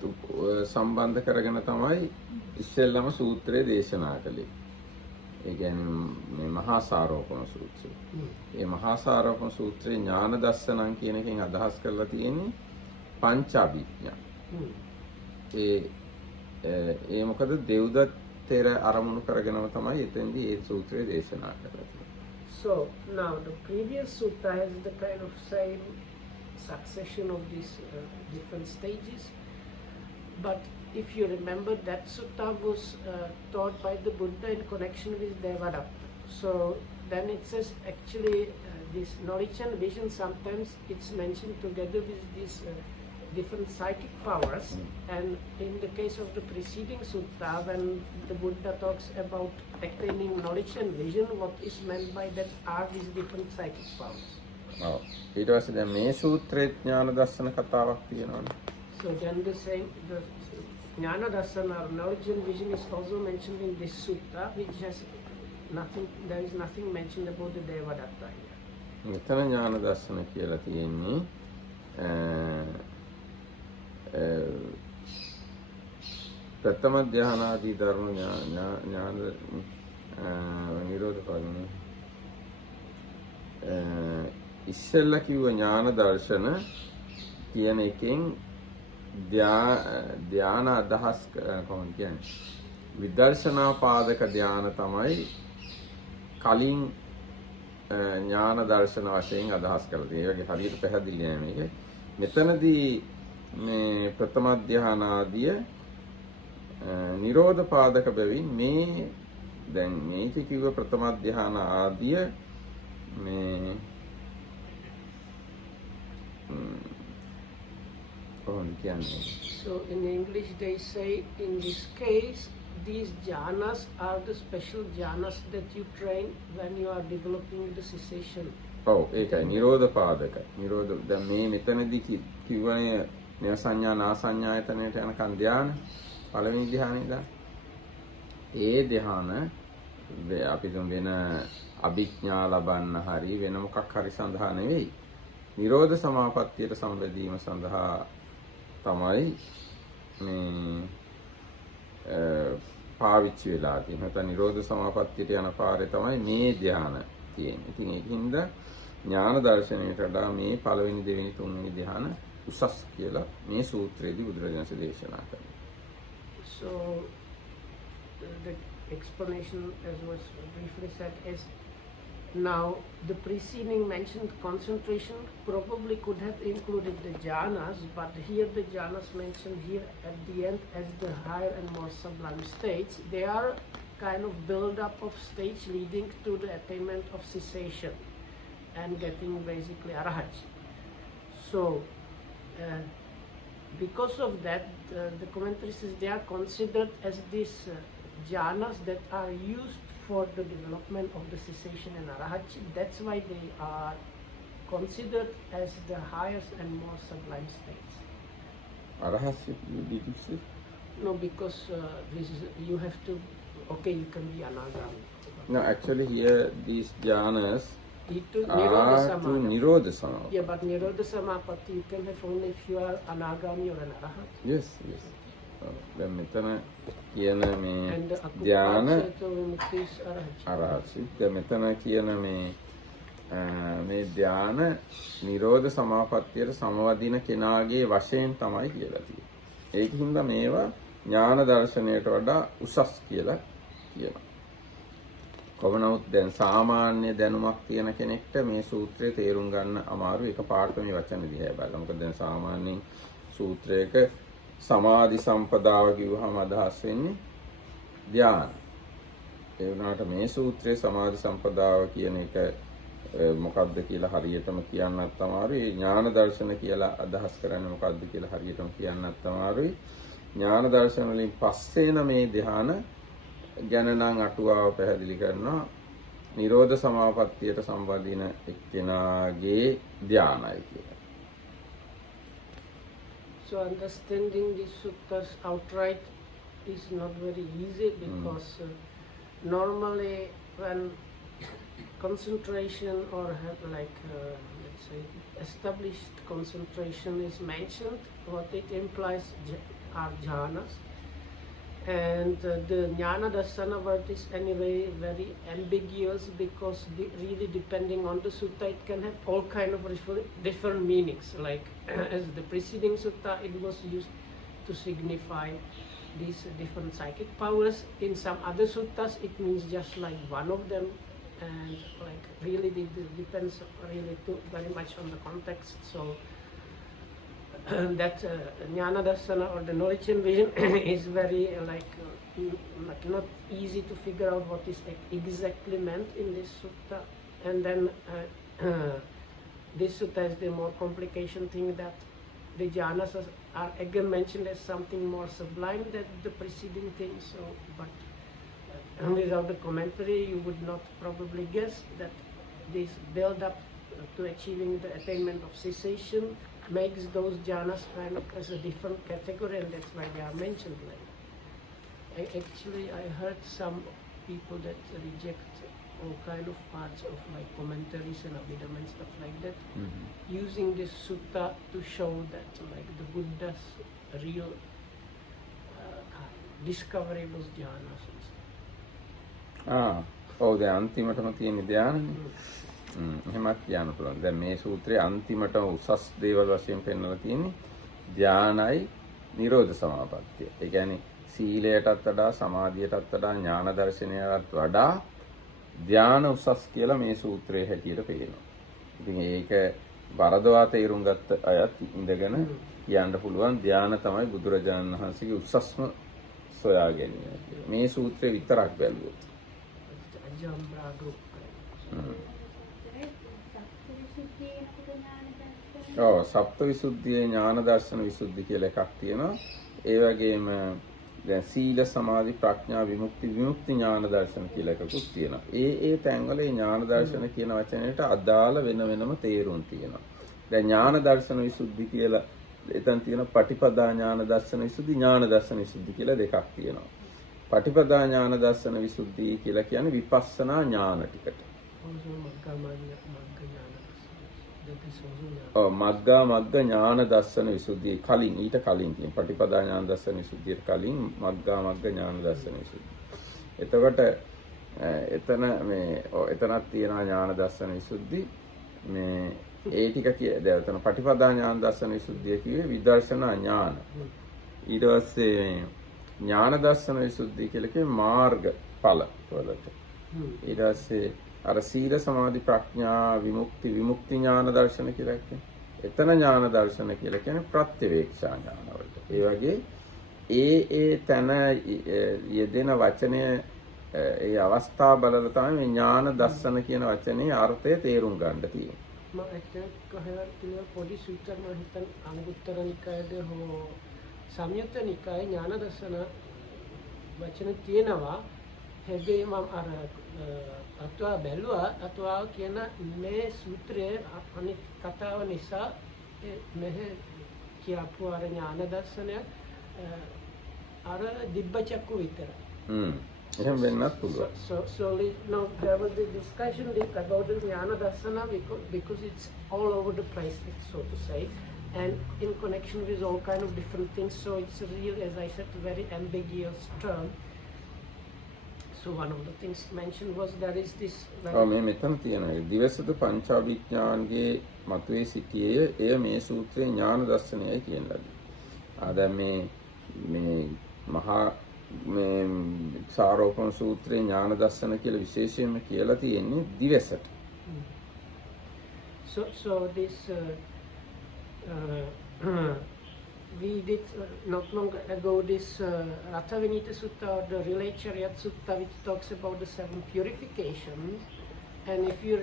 සම්බන්ධ කරගෙන තමයි ඉස්සෙල්ලම සූත්‍රය දේශනා කළේ. ඒ කියන්නේ මේ මහා සාරෝපම සූත්‍රය. මේ මහා සාරෝපම සූත්‍රයේ ඥාන දස්සනං කියන එකෙන් අදහස් කරලා තියෙන්නේ පංච අභිඥා. ඒ මොකද දෙව්දත් තෙර අරමුණු කරගෙනම තමයි එතෙන්දී ඒ සූත්‍රය දේශනා කරලා තියෙන්නේ. So now the previous sutta has the kind of same succession of these different stages, but if you remember, that sutta was taught by the Buddha in connection with Devadatta. So then it says actually this knowledge and vision, sometimes it's mentioned together with these different psychic powers, and in the case of the preceding sutta, when the Buddha talks about attaining knowledge and vision, what is meant by that are these different psychic powers. ඔව්. ඊට පස්සේ දැන් මේ සූත්‍රයේ ඥාන දර්ශන කතාවක් තියෙනවානේ. So then the same, the Jnana Dasana, knowledge and vision, is also mentioned in this sutta, which has nothing, there is nothing mentioned about the Devadatta here. මෙතන ඥාන දර්ශන කියලා තියෙන්නේ ප්‍රථම ධ්‍යානාදී ධර්ම ඥාන නිරෝධ පාදනේ ඉස්සෙල්ලා කිව්ව ඥාන දර්ශන කියන එකෙන් ධ්‍යාන අදහස් කොහොමද කියන්නේ විදර්ශනා පාදක ධ්‍යාන තමයි කලින් ඥාන දර්ශන වශයෙන් අදහස් කරලා තියෙන්නේ. ඒක හරියට පැහැදිලි නෑ මේක. මෙතනදී මේ ප්‍රථම ධ්‍යාන ආදිය නිරෝධ පාදක බැවින් මේ දැන් මේක කිව්ව ප්‍රථම ධ්‍යාන ආදිය මේ So in English they say, in this case, these jhanas are the special jhanas that you train when you are developing the cessation. ඔව් ඒකයි නිරෝධ පාදක. නිරෝධ දැන් මේ මෙතනදී කිව්වනේ නය සංඥා නා සංඥායතනයට යනකන් ධානය පළවෙනි ධානය ඉඳන් ඒ ධාන අපි වෙන අභිඥා ලබන්න හරි වෙන මොකක් හරි සඳහා නෙවෙයි නිරෝධ සමාපත්තියට සම්බන්ධීම සඳහා තමයි මේ පාවිච්චි වෙලා තියෙන්නේ. නැත්නම් නිරෝධ සමාපත්තියට යන පාරේ තමයි මේ ධාන තියෙන්නේ. ඉතින් ඒකින්ද ඥාන දර්ශනයට වඩා මේ පළවෙනි දෙවෙනි තුන්වෙනි ධාන උසස් කියලා මේ සූත්‍රයේදී බුදුරජාණන් දේශනා කරනවා. So the explanation, as was briefly said, is now the preceding mentioned concentration probably could have included the jhanas, but here the jhanas mentioned here at the end as the higher and more sublime states. They are kind of build up of stage leading to the attainment of cessation and getting basically arahat. So because of that, the commentary says they are considered as these jhanas that are used for the development of the cessation and arahat. That's why they are considered as the highest and more sublime states. Arahat, did you say? No, because this is, you have to, okay, you can be anagami. No, actually here these jhanas To Nirodha to Samapatti. Nirodha Samapatti. Yeah, but Nirodha Samapatti you can have only if you are anagami or an arahat. Yes, yes. දැන් මෙතන කියන මේ And the ධාන Akupasita Vimukti is arahat. අරහසි. දැන් මෙතන කියන මේ ධාන නිරෝධ සමාපත්තියට සමවදින කෙනාගේ වශයෙන් තමයි කියලා තියෙන්නේ. ඒකින්ද මේවා ඥාන දර්ශනයට වඩා උසස් කියලා කියනවා. කොහොමනමුත් දැන් සාමාන්‍ය දැනුමක් තියෙන කෙනෙක්ට මේ සූත්‍රය තේරුම් ගන්න අමාරු එක පාඩක මේ වචන දිහා බලලා. මොකද දැන් සාමාන්‍යයෙන් සූත්‍රයක සමාධි සම්පදාව කිව්වහම අදහස් වෙන්නේ ධ්‍යාන. ඒ වුණාට මේ සූත්‍රයේ සමාධි සම්පදාව කියන එක මොකක්ද කියලා හරියටම කියන්නත් අමාරුයි. ඥාන දර්ශන කියලා අදහස් කරන්නේ මොකක්ද කියලා හරියටම කියන්නත් අමාරුයි. ඥාන දර්ශන වලින් පස්සේන මේ ධ්‍යාන ගැන නම් අටුවාව පැහැදිලි කරනවා. නිරෝධ සමාපත්තියට සම්බන්ධින එක්කෙනාගේ ධ්‍යානයි කියලා. So understanding these suttas outright is not very easy because normally when concentration or let's say, established concentration is mentioned. What it implies are jhanas. And the jnana darsana word is anyway very ambiguous, because really depending on the sutta it can have all kind of different meanings. Like as the preceding sutta, it was used to signify these different psychic powers. In some other suttas it means just like one of them, and like really it depends really very much on the context. So that jnana darsana, or the knowledge and vision, is very not easy to figure out what is exactly meant in this sutta. And then this sutta is the more complication thing, that the jhanas are again mentioned as something more sublime than the preceding thing. So, but without the commentary, you would not probably guess that this build up to achieving the attainment of cessation makes those jhanas kind of as a different category, and that's why they are mentioned. Like, actually, I heard some people that reject all kind of parts of like commentaries and abhidhamma and stuff like that, using this sutta to show that like the Buddha's real discovery was jhanas and stuff. ඔව් දැන් අන්තිමටම තියෙන ධානයනේ. එහෙමත් කියන්න පුළුවන්. දැන් මේ සූත්‍රයේ අන්තිමටම උසස් දේවල් වශයෙන් පෙන්වලා තියෙන්නේ ධානයි නිරෝධ සමාපත්තිය. ඒ කියන්නේ සීලයටත් වඩා, සමාධියටත් වඩා, ඥාන දර්ශනයටත් වඩා ධාන උසස් කියලා මේ සූත්‍රයේ හැටියට පේනවා. ඉතින් ඒක වරදවා තේරුම් ගත්ත අයත් ඉඳගෙන කියන්න පුළුවන් ධාන තමයි බුදුරජාණන් වහන්සේගේ උසස්ම සොයා ගැනීම කියලා. මේ සූත්‍රය විතරක් බැලුවොත්. සප්තවිසුද්ධියේ ඥාන දර්ශන විසුද්ධි කියලා එකක් තියෙනවා. ඒ වගේම දැන් සීල සමාධි ප්‍රඥා විමුක්ති ඥාන දර්ශන කියලා එකකුත් තියෙනවා. ඒ තැන්වල ඥාන දර්ශන කියන වචනයට අදාළ වෙනම තේරුම් තියෙනවා. දැන් ඥාන දර්ශන විසුද්ධි කියලා එතන තියෙන පටිපදා ඥාන දර්ශන විසුද්ධි, ඥාන දර්ශන විසුද්ධි කියලා දෙකක් තියෙනවා. පටිපදා ඥාන දර්ශන විසුද්ධි කියලා කියන්නේ විපස්සනා ඥාන ටිකට. මග්ගා මග්ග ඥාන දර්ශන විසුද්ධිය කලින්, ඊට කලින් තියෙන පටිපදා ඥාන දර්ශන විසුද්ධියට කලින් මග්ගා මග්ග ඥාන දර්ශන විසුද්ධිය. එතකොට එතනක් තියෙනවා ඥාන දර්ශන විසුද්ධි. මේ ඒ ටික දැන් එතන පටිපදා ඥාන දර්ශන විසුද්ධිය කියේ විදර්ශනා ඥාන. ඊට පස්සේ ඥාන දර්ශන විසුද්ධිය කියලා කියන්නේ මාර්ග ඵල වලට. ඊට පස්සේ අර සීල සමාධි ප්‍රඥා විමුක්ති ඥාන දර්ශන කියලා කියන්නේ. එතන ඥාන දර්ශන කියලා කියන්නේ ප්‍රත්‍යවේක්ෂා ඥාන වලට. ඒ වගේ ඒ තන යෙදෙන වචනය ඒ අවස්ථා බලලා තමයි මේ ඥාන දර්ශන කියන වචනේ අර්ථය තේරුම් ගන්න තියෙන්නේ. මම ඒක කොහෙවත් කියලා පොඩි සූත්‍ර මම හිතන අනුත්තර නිකායේදී හෝ සංයුත්ත නිකායේ ඥාන දර්ශන වචන තියෙනවා. හැබැයි මම අර අත්වා බැලුවා, අත්වා කියන මේ සූත්‍රයේ අනිත් කතාව නිසා මෙහෙ කියපු අර ඥාන දර්ශනය අර දිබ්බ චක්කු විතරයි. එහෙම වෙන්නත් පුළුවන්. So now there was the discussion about the jnana darsana because it's all over the place, so to say, and in connection with all kind of different things. So it's a real, as I said, very ambiguous term. So one of the things mentioned was there is this. මේ මෙතන තියෙනවා දිවසද පංචාභිඥාන්ගේ මතුවේ සිටියේ එය මේ සූත්‍රයේ ඥාන දර්ශනයයි කියන ලදී. දැන් මේ මහා මේ සාරෝපම සූත්‍රයේ ඥාන දර්ශන කියලා විශේෂයෙන්ම කියලා තියෙන්නේ දිවසට. So this we did not long ago this Rathavinita Sutta, or the Rilachariyat Sutta, which talks about the 7 purifications. And if you,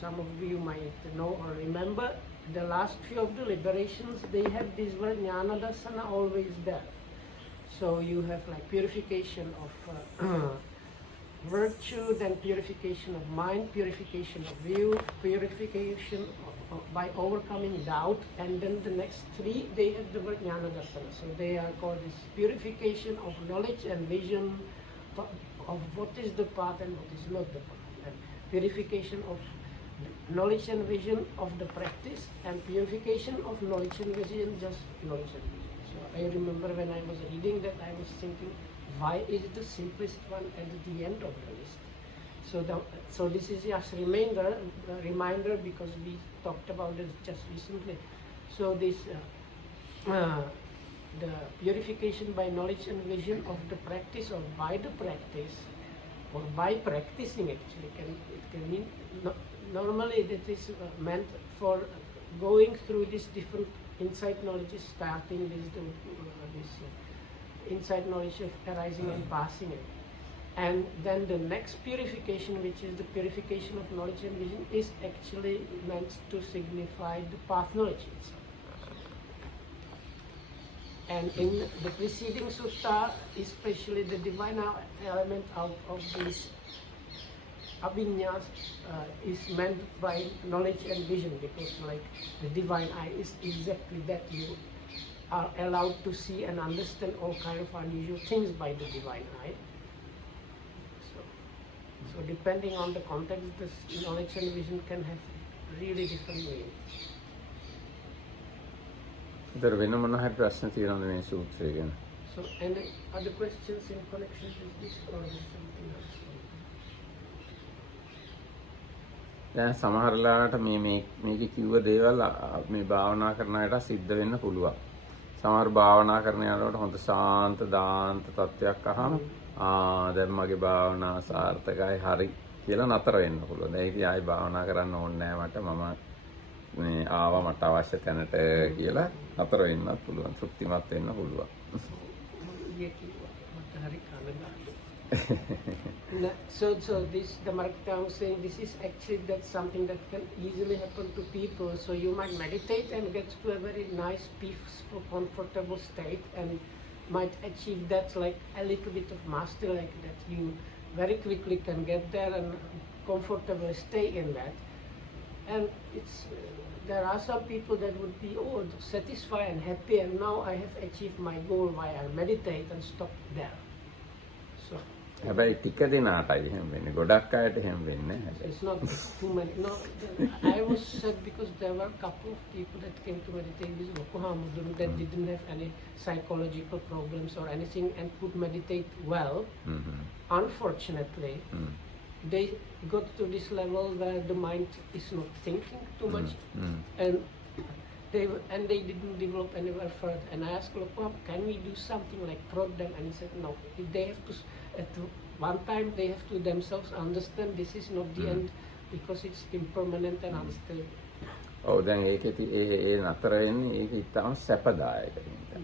some of you might know or remember, the last few of the liberations, they have this word Jnana Darsana always there. So you have like purification of virtue, then purification of mind, purification of view, purification by overcoming doubt, and then the next 3 they have the word Jnana Darsana. So they are called this purification of knowledge and vision of what is the path and what is not the path, and purification of knowledge and vision of the practice, and purification of knowledge and vision, just knowledge and vision. So I remember when I was reading that, I was thinking, why is it the simplest one at the end of the list? So this is just reminder because we talked about this just recently. So this the purification by knowledge and vision of the practice, or by the practice, or by practicing actually, it can mean normally that is meant for going through these different insight knowledges, starting this insight knowledge of arising and passing it. And then the next purification, which is the purification of knowledge and vision, is actually meant to signify the path knowledge itself. And in the preceding sutta, especially the divine element of these abhinyas is meant by knowledge and vision, because like the divine eye is exactly that. You are allowed to see and understand all kind of unusual things by the divine eye. So depending on the context, this knowledge and vision can have really different meanings. ඉතින් වෙන මොන හරි ප්‍රශ්න තියෙනවද මේ සූත්‍රය ගැන? So any other questions in connection with this, or is something else? දැන් සමහර ලාට මේකේ කිව්ව දේවල් මේ භාවනා කරන අයට සිද්ධ වෙන්න පුළුවන්. සමහර භාවනා කරන යනකොට හොඳ ශාන්ත දාන්ත තත්ත්වයක් අහම දැන් මගේ භාවනාව සාර්ථකයි හරි කියලා නතර වෙන්න පුළුවන්. දැන් ඉතින් ආයි භාවනා කරන්න ඕනේ නැහැ මට, මම මේ ආවා මට අවශ්‍ය තැනට කියලා නතර වෙන්නත් පුළුවන්, තෘප්තිමත් වෙන්න පුළුවන්. So this, the Markta was saying, this is actually that's something that can easily happen to people. So you might meditate and get to a very nice, peaceful, comfortable state, and might achieve that like a little bit of mastery, like that you very quickly can get there and comfortably stay in that. And it's there are some people that would be satisfied and happy, and now I have achieved my goal while I meditate, and stop there. So හැබැයි ටික දිනාටයි එහෙම වෙන්නේ. ගොඩක් අයට එහෙම වෙන්නේ නැහැ. it's not too many. No, I was sad because there were a couple of people that came to meditate with Lokohamudun that didn't have any psychological problems or anything and could meditate well. Unfortunately, they got to this level where the mind is not thinking too much, and they didn't develop anywhere further. And I asked Lokwa, can we do something like prod them? And he said no. They have to, at one time, they have to themselves understand this is not the end, because it's impermanent and unstable. ඔව් දැන් ඒකෙති ඒ නතර වෙන්නේ ඒක ඉතාම සැපදායක හින්දා.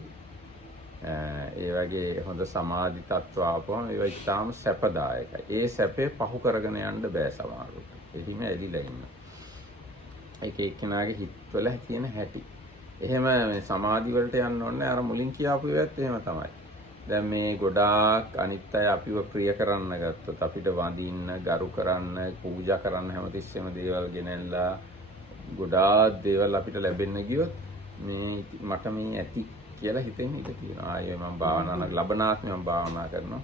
ඒ වගේ හොඳ සමාධි තත්ත්ව ආපුවම ඒවා ඉතාම සැපදායකයි. ඒ සැපේ පහු කරගෙන යන්න බෑ සමහරවිට. එහිම ඇලිලා ඉන්න. ඒක එක්කෙනාගේ හිතවල තියෙන හැටි. එහෙම මේ සමාධි වලට යන්න ඕනේ අර මුලින් කියාපු ඒවාත් එහෙම තමයි. දැන් මේ ගොඩාක් අනිත් අය අපිව ප්‍රිය කරන්න ගත්තොත්, අපිට වඳින්න, ගරු කරන්න, පූජා කරන්න හැමතිස්සෙම දේවල් ගෙනල්ලා ගොඩාක් දේවල් අපිට ලැබෙන්න ගියොත් මේ මට මේ ඇති කියලා හිතෙන්න ඉඩ තියෙනවා. ආයේ මම භාවනා කරන ලබනාත්මය මම භාවනා කරනවා.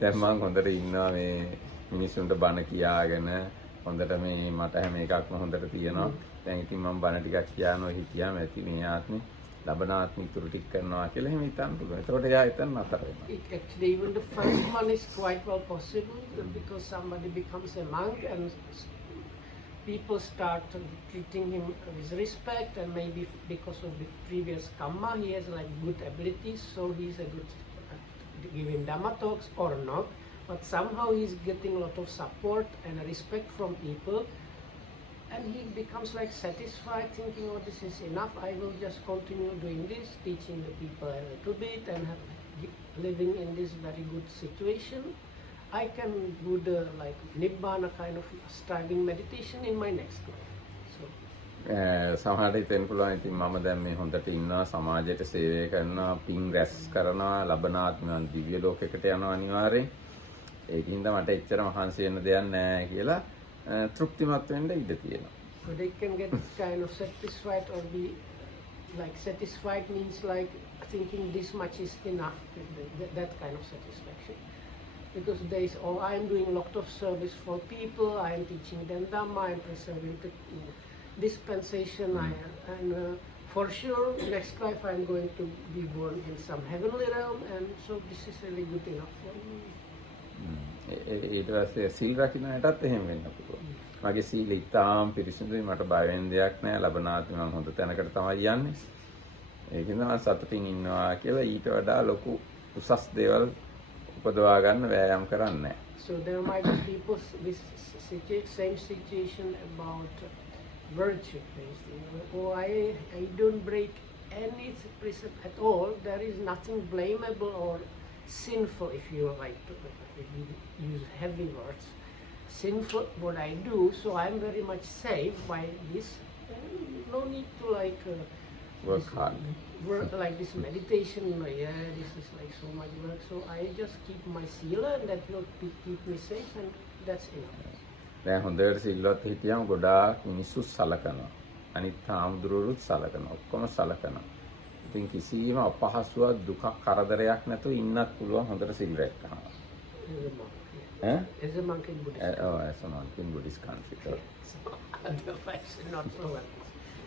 දැන් මම හොඳට ඉන්නවා මේ මිනිස්සුන්ට බණ කියාගෙන, හොඳට මේ මට හැම එකක්ම හොඳට තියෙනවා. දැන් ඉතින් මම බණ ටිකක් කියනවා හිතියාම ඇති මේ ආත්මේ ලබනාත්මය ඉතුරු ටික කරනවා කියලා එහෙම හිතන්න පුළුවන්. ඒකට එයා හිතන්න නතර වෙනවා. Actually, even the first one is quite well possible, because somebody becomes a monk and people start treating him with respect, and maybe because of the previous karma he has like good abilities, so he's a good giving dhamma talks or not, but somehow he's getting a lot of support and respect from people, and he becomes like satisfied, thinking, oh, this is enough, I will just continue doing this, teaching the people a little bit, and living in this very good situation. I can do the like nibbana kind of striving meditation in my next life. So සමහරට හිතෙන්න පුළුවන් ඉතින් මම දැන් මේ හොඳට ඉන්නවා, සමාජයට සේවය කරනවා, පින් රැස් කරනවා, ලබනාත්මයන් දිව්‍ය ලෝකයකට යනවා අනිවාර්යෙන්. ඒකින්ද මට එච්චර මහන්සි වෙන්න දෙයක් නැහැ කියලා තෘප්තිමත් වෙන්න ඉඩ තියෙනවා. So they can get kind of satisfied, or be like satisfied means like thinking this much is enough, that kind of satisfaction. because there is, oh, I'm doing a lot of service for people, I'm teaching them Dhamma, I'm preserving the dispensation, and for sure next life I'm going to be born in some heavenly realm, and so this is really good enough for me. ඊට පස්සේ සිල් රකින්නටත් එහෙම වෙන්න පුළුවන්. මගේ සීල ඉතාම පිරිසිදුයි, මට බය වෙන දෙයක් නැහැ, ලබනාත්මේ මම හොඳ තැනකට තමයි යන්නේ. ඒකෙන් තමයි සතුටින් ඉන්නවා කියලා ඊට වඩා ලොකු උසස් දේවල් උපදවා ගන්න වෑයම් කරන්නේ නැහැ. So there might be people with same situation about virtue, basically. Oh, I don't break any precept at all. There is nothing blamable or sinful, if you like to use heavy words. Sinful what I do, so I'm very much safe by this. No need to Work hard. Work like this meditation. Yeah, this is like so much work. So I just keep my sila, and that will keep me safe, and that's enough. දැන් හොඳට සිල්වත් හිටියම ගොඩාක් මිනිස්සු සලකනවා. අනිත් හාමුදුරුවෝත් සලකනවා. ඔක්කොම සලකනවා. ඉතින් කිසිම අපහසුවක් දුකක් කරදරයක් නැතුව ඉන්නත් පුළුවන් හොඳට සිල් රැක්කම. As a monk in Buddhist. Oh, as a monk in Buddhist country. So, otherwise, not so well.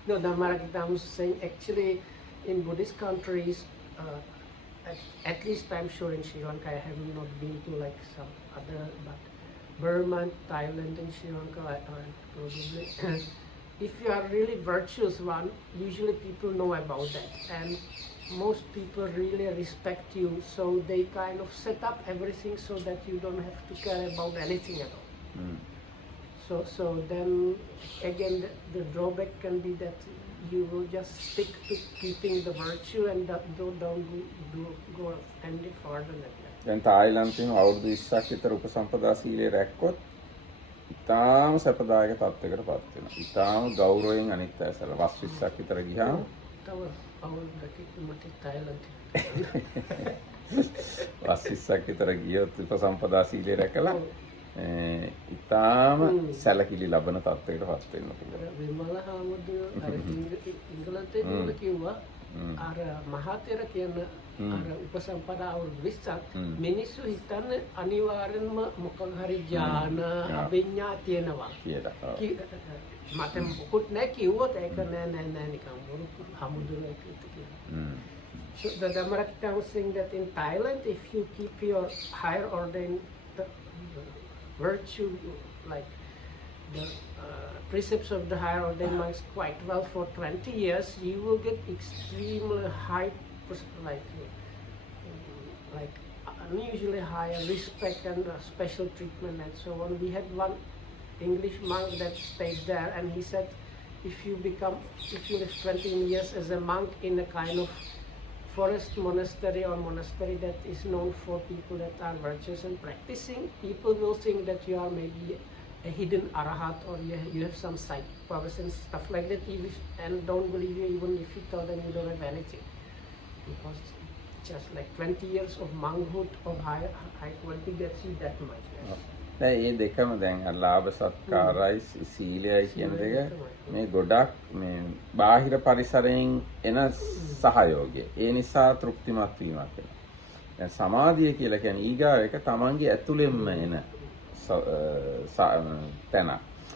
No, Dhammarakita was saying actually in Buddhist countries, at least I'm sure in Sri Lanka, I have not been to like some other, but Burma, Thailand, and Sri Lanka, probably. If you are really virtuous one, usually people know about that, and most people really respect you, so they kind of set up everything so that you don't have to care about anything at all. So then again the drawback can be that you will just stick to keeping the virtue and don't go any further than that. දැන් තායිලන්තයෙන් අවුරුදු 20ක් විතර උපසම්පදා සීලය රැක්කොත් ඉතාම සැපදායක තත්යකට පත් වෙනවා. ඉතාම ගෞරවයෙන් අනිත් අය සැල වස් 20ක් විතර ගියාම වස් 20ක් විතර ගියොත් උපසම්පදා සීලය රැකලා ඉතාම සැලකිලි ලබන තත්යකට පත් වෙන්න පුළුවන්. විමල හාමුදුරුවෝ අර ඉංගලන්තයේ කිව්වා අර මහතෙර කියන අර උපසම්පදා අවුරුදු 20ක් මිනිස්සු හිතන්නේ අනිවාර්යෙන්ම මොකක් හරි ඥාන අභිඥා තියෙනවා කියලා. මට මොකුත් නැහැ කිව්වොත් ඒක නෑ නිකන් බොරු හාමුදුරුවෝ කියලා. So the Dhammarakita was saying that in Thailand, if you keep your higher ordained virtue, like the precepts of the higher ordained monks quite well for 20 years, you will get extremely high, like unusually high respect and special treatment and so on. We had one English monk that stayed there, and he said, if you live 20 years as a monk in a kind of forest monastery or monastery that is known for people that are virtuous and practicing, people will think that you are maybe a hidden arahat or you have some psychic powers and stuff like that, and don't believe you even if you tell them you don't have anything, because just like 20 years of monkhood of high quality gets you that much. දැන් මේ දෙකම දැන් ලාභ සත්කාරයි සීලයයි කියන දෙක මේ ගොඩක් මේ බාහිර පරිසරයෙන් එන සහයෝගය. ඒ නිසා තෘප්තිමත් වීමක් වෙනවා. දැන් සමාධිය කියලා කියන්නේ ඊගාව එක තමන්ගේ ඇතුළෙන්ම එන තැන.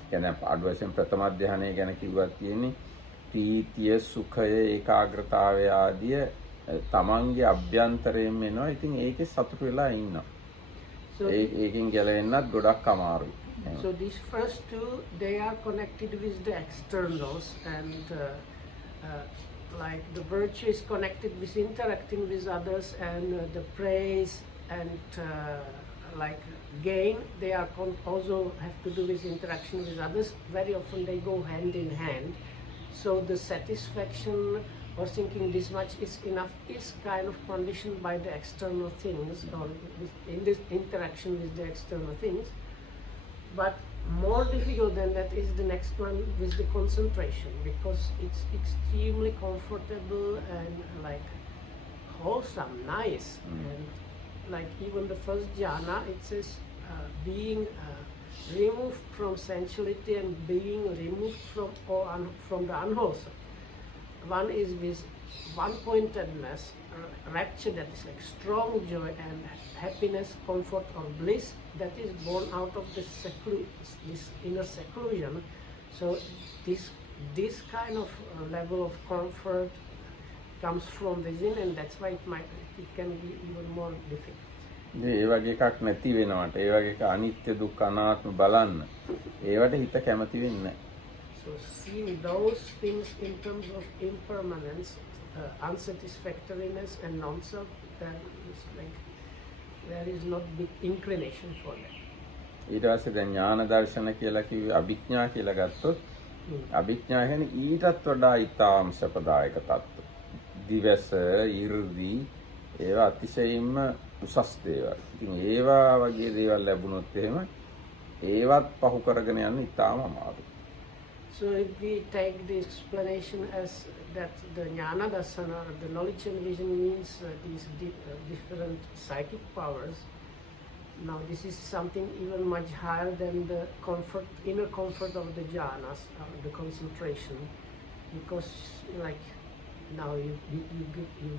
කියන්නේ අඩු වශයෙන් ප්‍රථම ධානය ගැන කිව්වක් තියෙන්නේ ප්‍රීතිය, සුඛය, ඒකාග්‍රතාවය ආදිය තමන්ගේ අභ්‍යන්තරයෙන් එනවා. ඉතින් ඒකේ සතුටු වෙලා ඉන්නවා. So these first two, they are connected with the externals, and like the virtue is connected with interacting with others, and the praise and like gain, they are also have to do with interaction with others. Very often they go hand in hand. So the satisfaction or thinking this much is enough is kind of conditioned by the external things, or in this interaction with the external things. But more difficult than that is the next one with the concentration, because it's extremely comfortable and like wholesome, nice, and like even the first jhana, it says being removed from sensuality and being removed from the unwholesome. One is with one-pointedness, rapture that is like strong joy and happiness, comfort or bliss that is born out of this inner seclusion. So this kind of level of comfort comes from within, and that's why it can be even more difficult. ඒ වගේ එකක් නැති වෙනවට ඒ වගේ එක අනිත්‍ය දුක්ඛ අනාත්ම බලන්න ඒවට හිත කැමති වෙන්නේ නැහැ. So seeing those things in terms of impermanence, unsatisfactoriness and non-self, that is like there is not big inclination for that. ඊට පස්සේ දැන් ඥාන දර්ශන කියලා කිව්වේ අභිඥා කියලා ගත්තොත් අභිඥා කියන්නේ ඊටත් වඩා ඊටාම් සපදායක තත්ත්ව. දිවස, 이르දි ඒවා අතිශයින්ම උසස් දේවල්. ඉතින් ඒවා වගේ දේවල් ලැබුණොත් එහෙම ඒවත් පහු කරගෙන යන්න ඊටාම අමාරුයි. So if we take the explanation as that the jnana dasana, the knowledge and vision means these different psychic powers. Now this is something even much higher than the comfort, inner comfort of the jhanas, the concentration, because like now you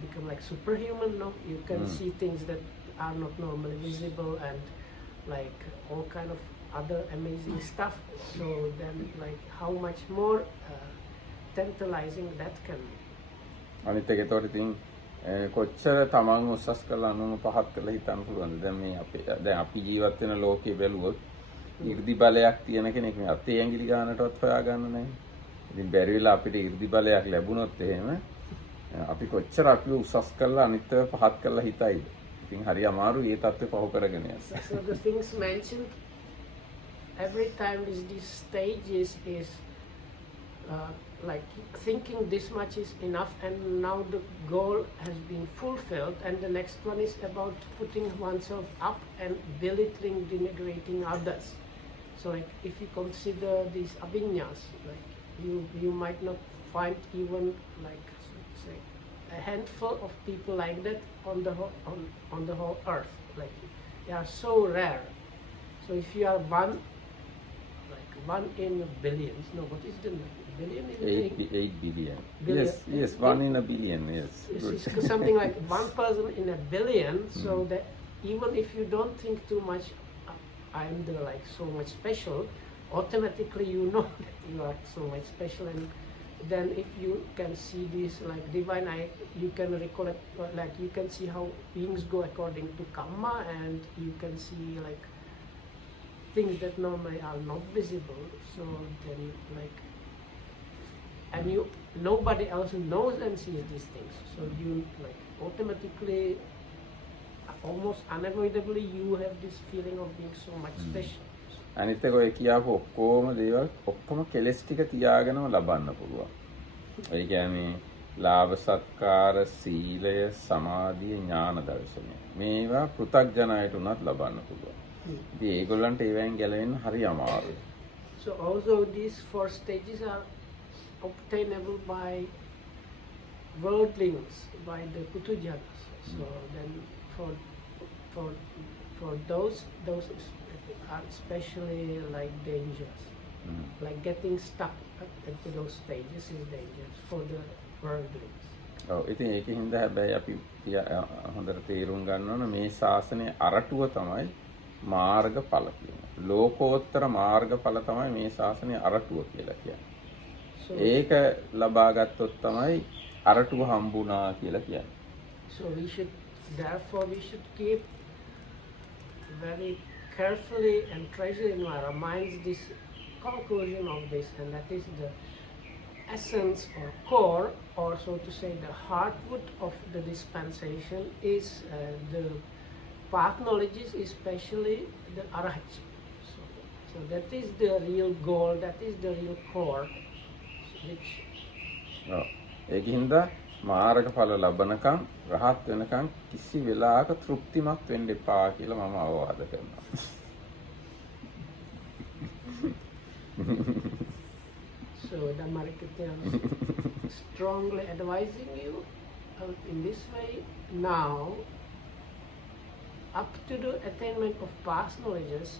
become like superhuman. No, you can see things that are not normally visible and like all kind of other amazing stuff. So then like how much more tantalizing that can be. අනිත් එක ඒතකොට ඉතින් කොච්චර තමන් උසස් කරලා අනුන් පහත් කරලා හිතන්න පුළුවන්ද? දැන් අපි ජීවත් වෙන ලෝකේ බැලුවොත් 이르දි බලයක් තියෙන කෙනෙක් මේ අතේ ඇඟිලි ගන්නටවත් හොයාගන්න නැහැ. ඉතින් බැරි වෙලා අපිට 이르දි බලයක් ලැබුණොත් එහෙම අපි කොච්චර අපිව උසස් කරලා අනිත්ව පහත් කරලා හිතයිද? ඉතින් හරි අමාරුයි මේ தත්ත්වය පහු කරගෙන යන්න. So the things mentioned every time this stage is like thinking this much is enough and now the goal has been fulfilled, and the next one is about putting oneself up and belittling, denigrating others. So like if you consider these abhinyas, like you might not find even like say a handful of people like that on the whole earth. Like they are so rare. So if you are one in billions, no, what is the billion? 8 billion. Yes, 1 in a billion, yes. It's something like one person in a billion, so that even if you don't think too much, I'm the like so much special, automatically you know that you are so much special. And then if you can see this like divine eye, you can recollect, like you can see how beings go according to karma, and you can see like things that normally are not visible. So then like, and nobody else knows and sees these things. So you like automatically, almost unavoidably, you have this feeling of being so much special. අනිත් එක ඔය කියාපු ඔක්කොම දේවල් ඔක්කොම කෙලස් ටික තියාගෙනම ලබන්න පුළුවන්. ඒ කියන්නේ ලාභ සත්කාර සීලය සමාධිය ඥාන දර්ශනය මේවා පෘථග්ජනයට උනත් ලබන්න පුළුවන්. ඉතින් ඒගොල්ලන්ට ඒවෙන් ගැලවෙන්න හරි අමාරුයි. So although these 4 stages are obtainable by worldlings, by the putujanas, so then for those are especially like dangerous. Like getting stuck into those stages is dangerous for the worldlings. ඔව් ඉතින් ඒකෙන් හින්දා හැබැයි අපි හොඳට තේරුම් ගන්න ඕන මේ ශාසනයේ අරටුව තමයි මාර්ගඵල කියන්නේ. ලෝකෝත්තර මාර්ගඵල තමයි මේ ශාසනයේ අරටුව කියලා කියන්නේ. ඒක ලබා ගත්තොත් තමයි අරටුව හම්බුණා කියලා කියන්නේ. So we should keep very carefully and treasure in our minds this conclusion of this, and that is the essence or core, or so to say the heartwood of the dispensation is the path knowledges, especially the arahatship. So that is the real goal, that is the real core, which ඒකින්ද මාර්ගඵල ලබනකම් රහත් වෙනකම් කිසි වෙලාවක තෘප්තිමත් වෙන්න එපා කියලා මම අවවාද කරනවා. So the Marikityan is strongly advising you in this way now, up to the attainment of past knowledges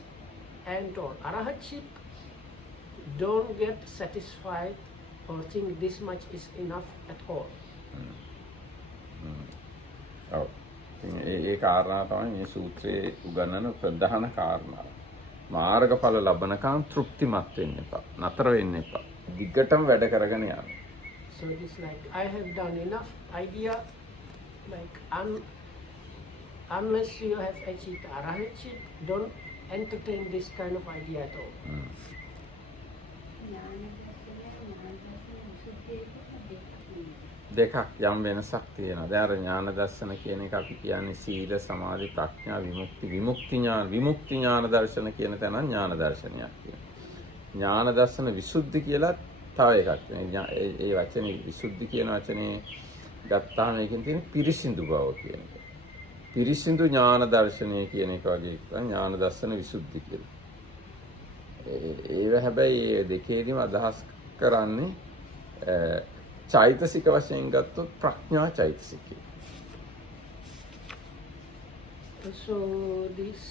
and or arahatship, don't get satisfied or think this much is enough at all. ඔව්. ඉතින් ඒ කාරණා තමයි මේ සූත්‍රයේ උගන්වන ප්‍රධාන කාරණා. මාර්ගඵල ලබනකම් තෘප්තිමත් වෙන්න එපා. නතර වෙන්න එපා. දිගටම වැඩ කරගෙන යන්න. So it is like I have done enough idea, like unless you have achieved arahantship, don't entertain this kind of idea at all. දෙකක් යම් වෙනසක් තියෙනවා. දැන් අර ඥාන දර්ශන කියන එක අපි කියන්නේ සීල සමාධි ප්‍රඥා විමුක්ති ඥාන දර්ශන කියන තැන ඥාන දර්ශනයක් කියනවා. ඥාන දර්ශන විසුද්ධි කියලා තව එකක් තියෙනවා. ඒ වචනේ විසුද්ධි කියන වචනේ ගත්තාම ඒකෙන් තියෙන පිරිසිදු බව කියන එක. පිරිසිදු ඥාන දර්ශනය කියන එක වගේ ඥාන දර්ශන විසුද්ධි කියලා. ඒව හැබැයි මේ දෙකේදීම අදහස් කරන්නේ චෛතසික වශයෙන් ගත්තොත් ප්‍රඥා චෛතසිකය. So this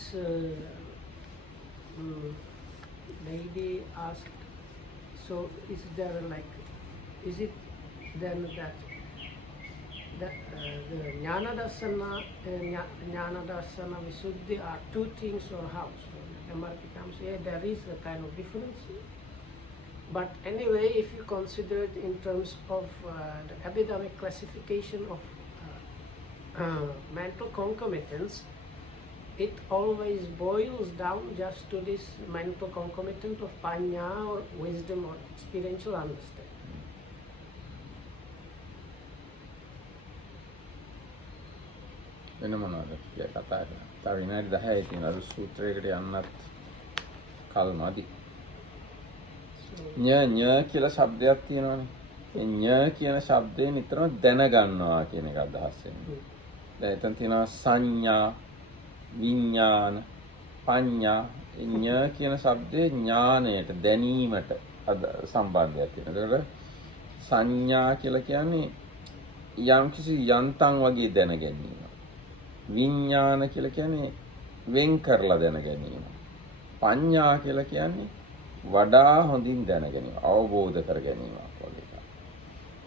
lady asked, so is there like, is it then that the jnana darsana and jnana darsana visuddhi are two things, or how? So the Marti comes here, there is a kind of difference. But anyway, if you consider it in terms of the epidemic classification of mental concomitants, it always boils down just to this mental concomitant of panya or wisdom or experiential understanding. වෙන මොනවද කියලා කතා කරා. තව විනාඩි 10යි තියෙනවා. අර සූත්‍රයකට යන්නත් කල්මදි. ඤ කියලා ශබ්දයක් තියෙනවානේ. ඒ ඤ කියන ශබ්දේ නිතරම දැනගන්නවා කියන එක අදහස් වෙනවා. දැන් එතන තියෙනවා සංඥා, විඥාන, පඤ්ඤා. ඒ ඤ කියන ශබ්දේ ඥාණයට, දැනීමට සම්බන්ධයක් තියෙනවා. ඒකට සංඥා කියලා කියන්නේ යම්කිසි යන්තම් වගේ දැන ගැනීම. විඥාන කියලා කියන්නේ වෙන් කරලා දැන ගැනීම. පඤ්ඤා කියලා කියන්නේ වඩා හොඳින් දැන ගැනීම, අවබෝධ කර ගැනීම වගේ එකක්.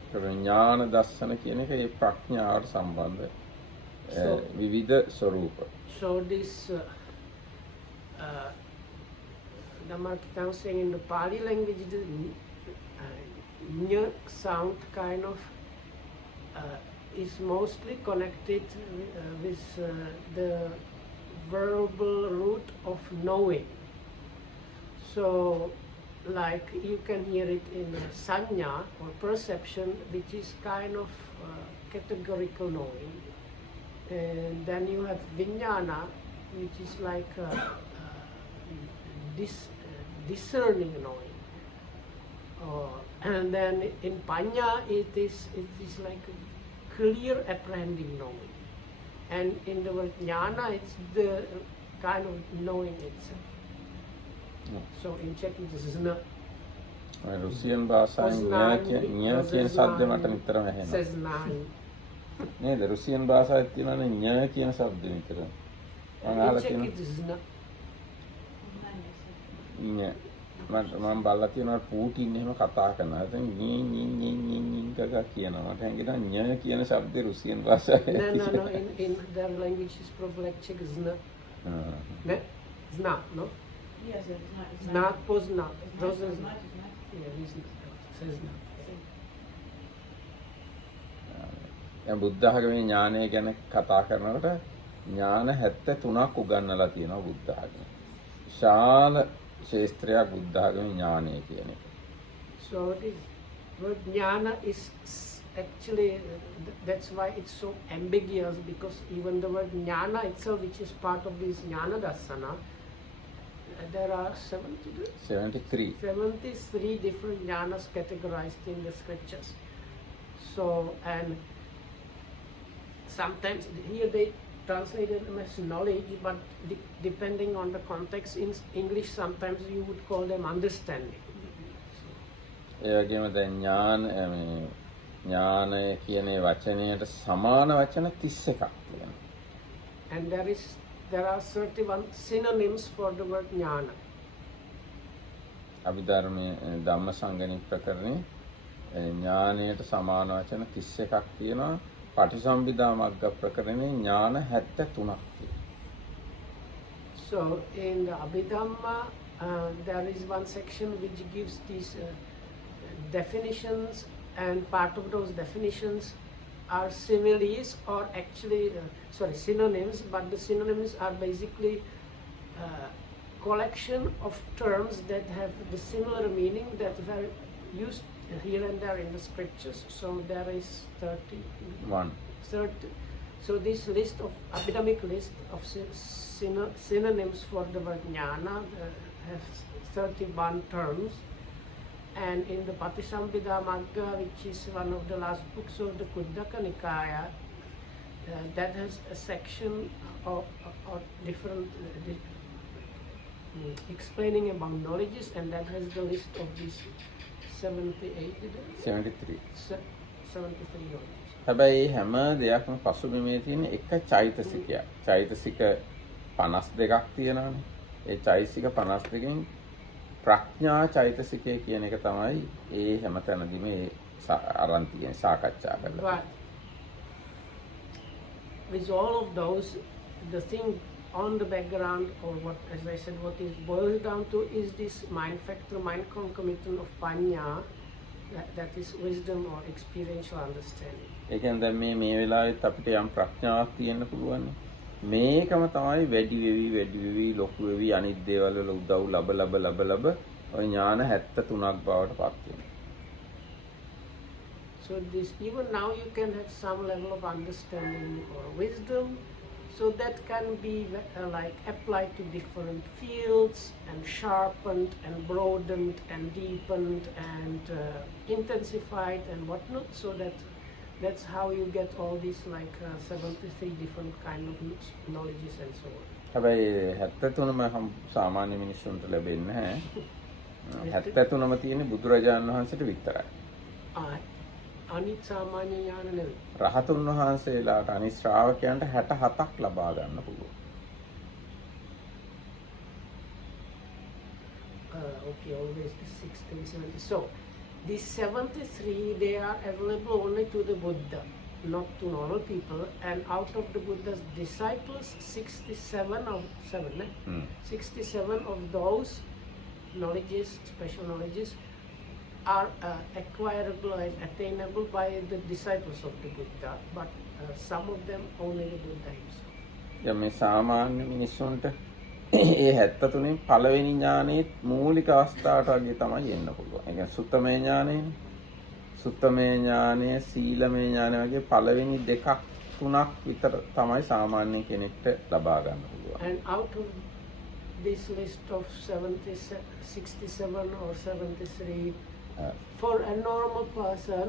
ඒතර ඥාන දර්ශන කියන එක ඒ ප්‍රඥාවට සම්බන්ධ විවිධ ස්වરૂප. So this Dhammakitam saying in the Pali language, the nya sound kind of is mostly connected with the verbal root of knowing. So, like you can hear it in sanya or perception, which is kind of categorical knowing, and then you have vijnana, which is like discerning knowing, and then in panya it is like clear apprehending knowing, and in the word jnana it's the kind of knowing itself. So in Czech it is zna. Russian භාෂාවෙන් ඤ කියන શબ્ද මට නිතරම ඇහෙනවා. Seznání. නේද? රුසියන් භාෂාවේ තියෙනනේ ඤ කියන શબ્ද නිතරම. මම අහලා In Czech තියෙනවා. it is zna. ඤ. මම බලලා තියෙනවා පූටින් එහෙම කතා කරනවා. දැන් නී කකා කියනවා. මට හැංගෙනවා ඤ කියන શબ્දේ රුසියන් භාෂාවේ. No. In their language is probably like Czech zna. Ne? Zna, no? Yes, it's not. Znát poznat. Rozeznat. Yeah, seznat. දැන් බුද්ධ ආගමේ ඥානය ගැන කතා කරනකොට ඥාන 73ක් උගන්වලා තියෙනවා බුද්ධ ආගමේ. විශාල ශාස්ත්‍රයක් බුද්ධ ආගමේ ඥානය කියන එක. So the word jnana is actually, that's why it's so ambiguous, because even the word jnana itself, which is part of this jnana darsana, there are 73 different jnanas categorized in the scriptures. So, and sometimes here they translated them as knowledge, but depending on the context in English, sometimes you would call them understanding. ඒ වගේම දැන් ඥානය කියන වචනයට සමාන වචන 31ක් තියෙනවා. And there are 31 synonyms for the word jnana. අභිධර්මයේ ධම්මසංගණි ප්‍රකරණේ ඥානයට සමාන වචන 31ක් තියෙනවා. පටිසම්භිදා මග්ග ප්‍රකරණේ ඥාන 73ක් තියෙනවා. So in the Abhidhamma, there is one section which gives these definitions, and part of those definitions are similes or actually, synonyms, but the synonyms are basically collection of terms that have the similar meaning that were used here and there in the scriptures. So there is 30. So this list of Abhidhamic list of synonyms for the word jnana has 31 terms. And in the Patisambhida Magga, which is one of the last books of the Kuddaka Nikaya, that has a section of different explaining about knowledges, and that has the list of these 73 knowledges. හැබැයි හැම දෙයක්ම පසුබිමේ තියෙන එක චෛතසිකයක්. චෛතසික 52ක් තියෙනවානේ. ඒ චෛතසික 52කින් ප්‍රඥා චෛතසිකය කියන එක තමයි ඒ හැම තැනදීම අරන් තියෙන සාකච්ඡා කරලා. But with all of those, the thing on the background, or what, as I said, what it boils down to is this mind factor, mind concomitant of panya, that is wisdom or experiential understanding. ඒ කියන්නේ දැන් මේ වෙලාවෙත් අපිට යම් ප්‍රඥාවක් තියෙන්න පුළුවන්. මේකම තමයි වැඩි වෙවි ලොකු වෙවි අනිත් දේවල් වල උදව් ලබ ඔය ඥාන 73ක් බවට පත් වෙනවා. So this, even now you can have some level of understanding or wisdom, so that can be like applied to different fields and sharpened and broadened and deepened and intensified and whatnot, so that's how you get all these like 73 different kind of knowledges and so on. හැබැයි 73ම සාමාන්‍ය මිනිස්සුන්ට ලැබෙන්නේ නැහැ. 73ම තියෙන්නේ බුදුරජාණන් වහන්සේට විතරයි. අනිත් සාමාන්‍ය ඥාන නෙවෙයි. රහතුන් වහන්සේලාට අනිත් ශ්‍රාවකයන්ට 67ක් ලබා ගන්න පුළුවන්. Okay, always the 60, 70. So these 73, they are available only to the Buddha, not to normal people. And out of the Buddha's disciples, 67 of those knowledges, special knowledges, are acquirable and attainable by the disciples of the Buddha, but some of them only the Buddha himself. දැන් මේ සාමාන්‍ය මිනිස්සුන්ට ඒ 73න් පළවෙනි ඥානයේ මූලික අවස්ථාවට වගේ තමයි එන්න පුළුවන්. ඒ කියන්නේ සුත්තමේ ඥානය, සීලමේ ඥානය වගේ පළවෙනි දෙකක් තුනක් විතර තමයි සාමාන්‍ය කෙනෙක්ට ලබා ගන්න පුළුවන්. And out of this list of 67 or 73, for a normal person,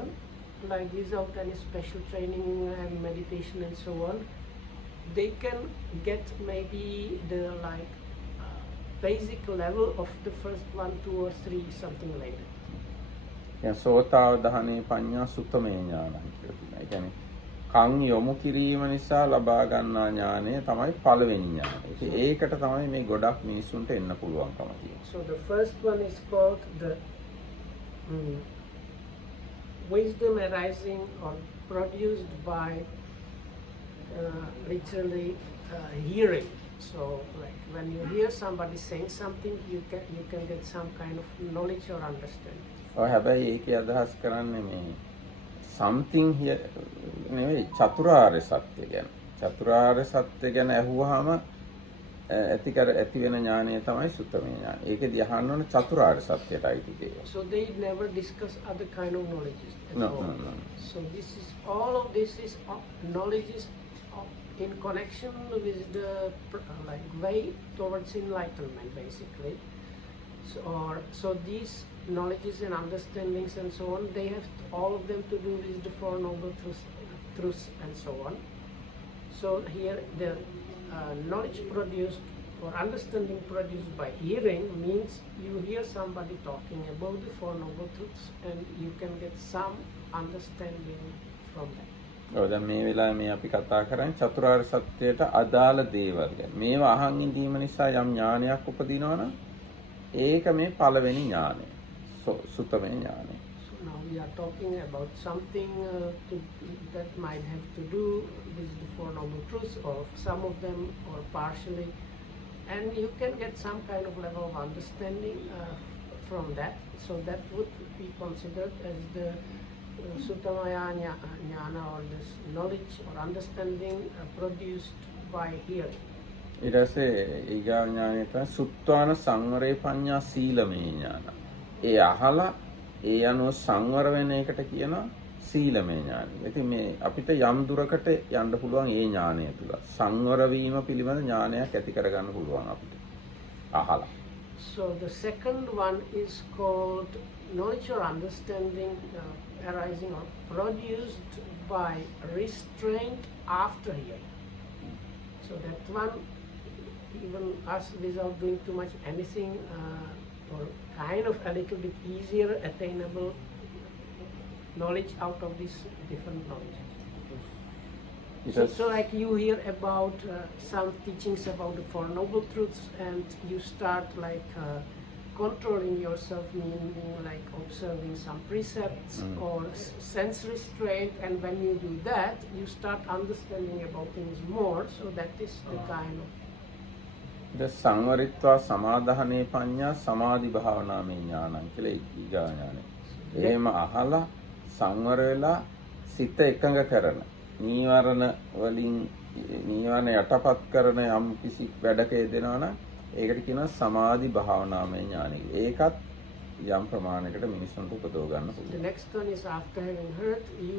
like without any special training and meditation and so on, they can get maybe the like basic level of the first 1, 2 or 3, something like that. දැන් සෝතාවධානයේ පඤ්ඤා සුත්තමේ ඥානයි කියලා තියෙනවා. ඒ කියන්නේ කන් යොමු කිරීම නිසා ලබා ගන්නා ඥානය තමයි පළවෙනි ඥානය. ඒකට තමයි මේ ගොඩක් මිනිස්සුන්ට එන්න පුළුවන්කම තියෙන්නේ. So the first one is called the wisdom arising or produced by literally hearing. So like when you hear somebody saying something, you can get some kind of knowledge or understanding. ඔය හැබැයි ඒකේ අදහස් කරන්නේ මේ something here නෙවෙයි චතුරාර්ය සත්‍ය ගැන. චතුරාර්ය සත්‍ය ගැන අහුවාම ඇති වෙන ඥානය තමයි සුත්තමේ ඥානය. ඒකෙදි අහන්න ඕන චතුරාර්ය සත්‍යයටයි තියෙන්නේ. So they never discuss other kind of knowledges at No. So this is all of this is knowledges in connection with the like way towards enlightenment, basically. So these knowledges and understandings and so on, they have all of them to do with the Four Noble Truths and so on. So here the knowledge produced or understanding produced by hearing means you hear somebody talking about the Four Noble Truths and you can get some understanding from that. දැන් මේ වෙලාවේ මේ අපි කතා කරන්නේ චතුරාර්ය සත්‍යයට අදාළ දේවල් ගැන. මේවා අහන් ඉඳීම නිසා යම් ඥානයක් උපදිනවා නම් ඒක මේ පළවෙනි ඥානය. සුත්තමේ ඥානය. So now we are talking about something that might have to do with the Four Noble Truths, or some of them, or partially, and you can get some kind of level of understanding from that. So that would be considered as the sutraya-2024, or this knowledge or understanding produced by hearing. ඊට පස්සේ ඊගාව ඥානය තමයි සුත්වාන සංවරේ පඤ්ඤා සීලමය ඥාන. ඒ අහලා ඒ අනුව සංවර වෙන එකට කියනවා සීලමය ඥානය. ඉතින් මේ අපිට යම් දුරකට යන්න පුළුවන් ඒ ඥානය තුල. සංවර වීම පිළිබඳ ඥානයක් ඇති කරගන්න පුළුවන් අපිට. අහලා. So the second one is called knowledge or understanding arising or produced by restraint after hearing. So that one, even us without doing too much anything, or kind of a little bit easier attainable knowledge out of these different knowledges. So like you hear about some teachings about the Four Noble Truths, and you start like controlling yourself, meaning like observing some precepts or sense restraint, and when you do that, you start understanding about things more. So that is the kind of ද සංවරිත්වා සමාදාහනේ පඤ්ඤා සමාධි භාවනාමය ඥානං කියලා ඊගා ඥානය. එහෙම අහලා සංවර වෙලා සිත එකඟ කරන නීවරණ වලින් නීවරණ යටපත් කරන යම් කිසි වැඩක යෙදෙනවා නම් ඒකට කියනවා සමාධි භාවනාමය ඥානය. ඒකත් යම් ප්‍රමාණයකට මිනිස්සුන්ට උපදව ගන්න පුළුවන්. The next one is after having heard, you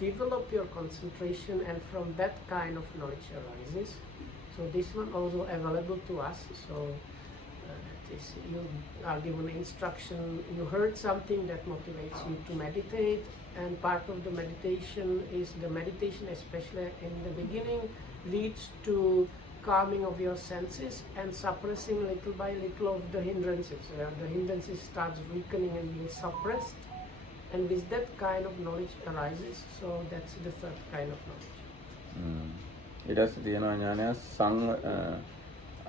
develop your concentration, and from that kind of knowledge arises. So this one also available to us. So you are given instruction, you heard something that motivates you to meditate, and part of the meditation is the meditation, especially in the beginning, leads to calming of your senses and suppressing little by little of the hindrances. The hindrances starts weakening and being suppressed, and with that kind of knowledge arises. So that's the third kind of knowledge. ඊට පස්සේ තියෙනවා ඥානය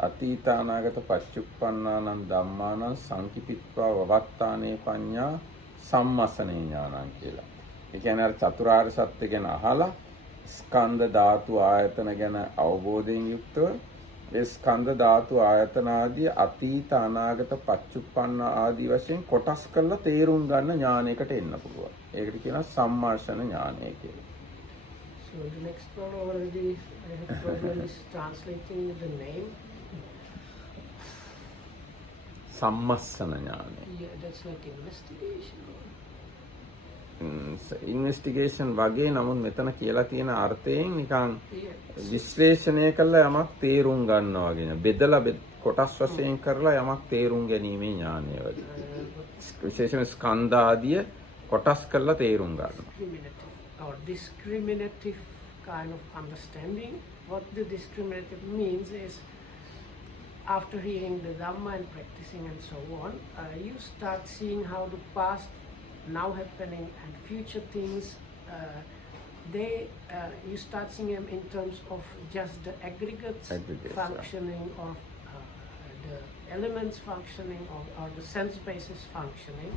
අතීතානාගත පච්චුප්පන්නානං ධම්මානං සංකිපිත්වා වවත්තානේ පඤ්ඤා සම්මසනේ ඥානං කියලා. ඒ කියන්නේ අර චතුරාර්ය සත්‍ය ගැන අහලා ස්කන්ධ ධාතු ආයතන ගැන අවබෝධයෙන් යුක්තව ඒ ස්කන්ධ ධාතු ආයතන ආදී අතීත අනාගත පච්චුප්පන්න ආදී වශයෙන් කොටස් කරලා තේරුම් ගන්න ඥානයකට එන්න පුළුවන්. ඒකට කියනවා සම්මාර්ෂණ ඥානය කියලා. So the next one already I have problem is translating the name. සම්මස්සන ඥානය. Yeah, that's like investigation. Investigation වගේ නමුත් මෙතන කියලා තියෙන අර්ථයෙන් නිකන් විශ්ලේෂණය කරලා යමක් තේරුම් ගන්නවා වගේ නේ. බෙදලා කොටස් වශයෙන් කරලා යමක් තේරුම් ගැනීමේ ඥානය වගේ. විශේෂයෙන් ස්කන්ධ ආදිය කොටස් කරලා තේරුම් ගන්නවා. Or discriminative kind of understanding. What the discriminative means is, after hearing the Dhamma and practicing and so on, you start seeing how the past, now happening, and future things, you start seeing them in terms of just the aggregates functioning, or the elements functioning, or the sense basis functioning.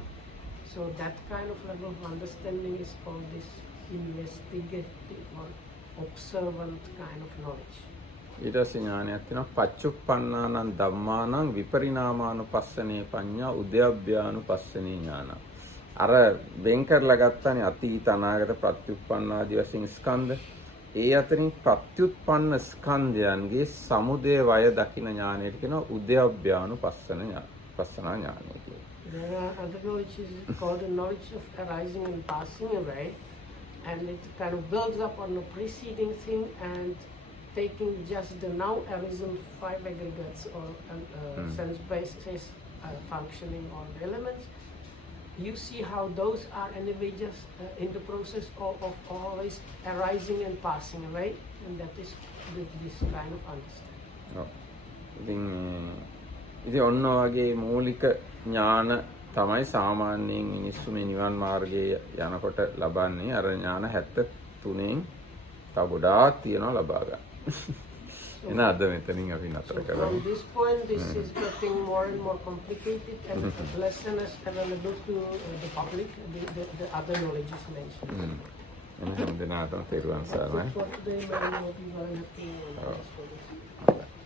So that kind of level of understanding is called this investigative or observant kind of knowledge. ඊට පස්සේ ඥානයක් තියෙනවා පච්චුප්පන්නානං ධම්මානං විපරිණාමානුපස්සනේ පඤ්ඤා උද්‍යව්‍යානුපස්සනේ ඥාන. අර වෙන් කරලා ගත්තානේ අතීත අනාගත ප්‍රත්‍යুৎපන්න ආදී වශයෙන් ස්කන්ධ. ඒ අතරින් ප්‍රත්‍යুৎපන්න ස්කන්ධයන්ගේ සමුදය වය දකින ඥානයට කියනවා උද්‍යව්‍යානුපස්සන ඥාන. පස්සනා ඥානය කියලා. There are other knowledges called the knowledge of arising and passing away, and it kind of builds up on the preceding thing and taking just the now arisen 5 aggregates or sense basis functioning on the elements. You see how those are anyway just in the process of always arising and passing away, and that is with this kind of understanding. ඉතින් ඔන්න වගේ මූලික ඥාන තමයි සාමාන්‍යයෙන් මිනිස්සු මේ නිවන් මාර්ගයේ යනකොට ලබන්නේ. අර ඥාන 73න් තව ගොඩාක් තියෙනවා ලබා ගන්න. So, එන අද මෙතනින් අපි නතර so කරමු. from this point, this is getting more and more complicated and less and less available to the public, the other knowledge is mentioned. එන හැම දිනාටම තෙරුවන් That's සරණයි. it for today, man. Hope you guys have to Oh. for this. හොඳයි.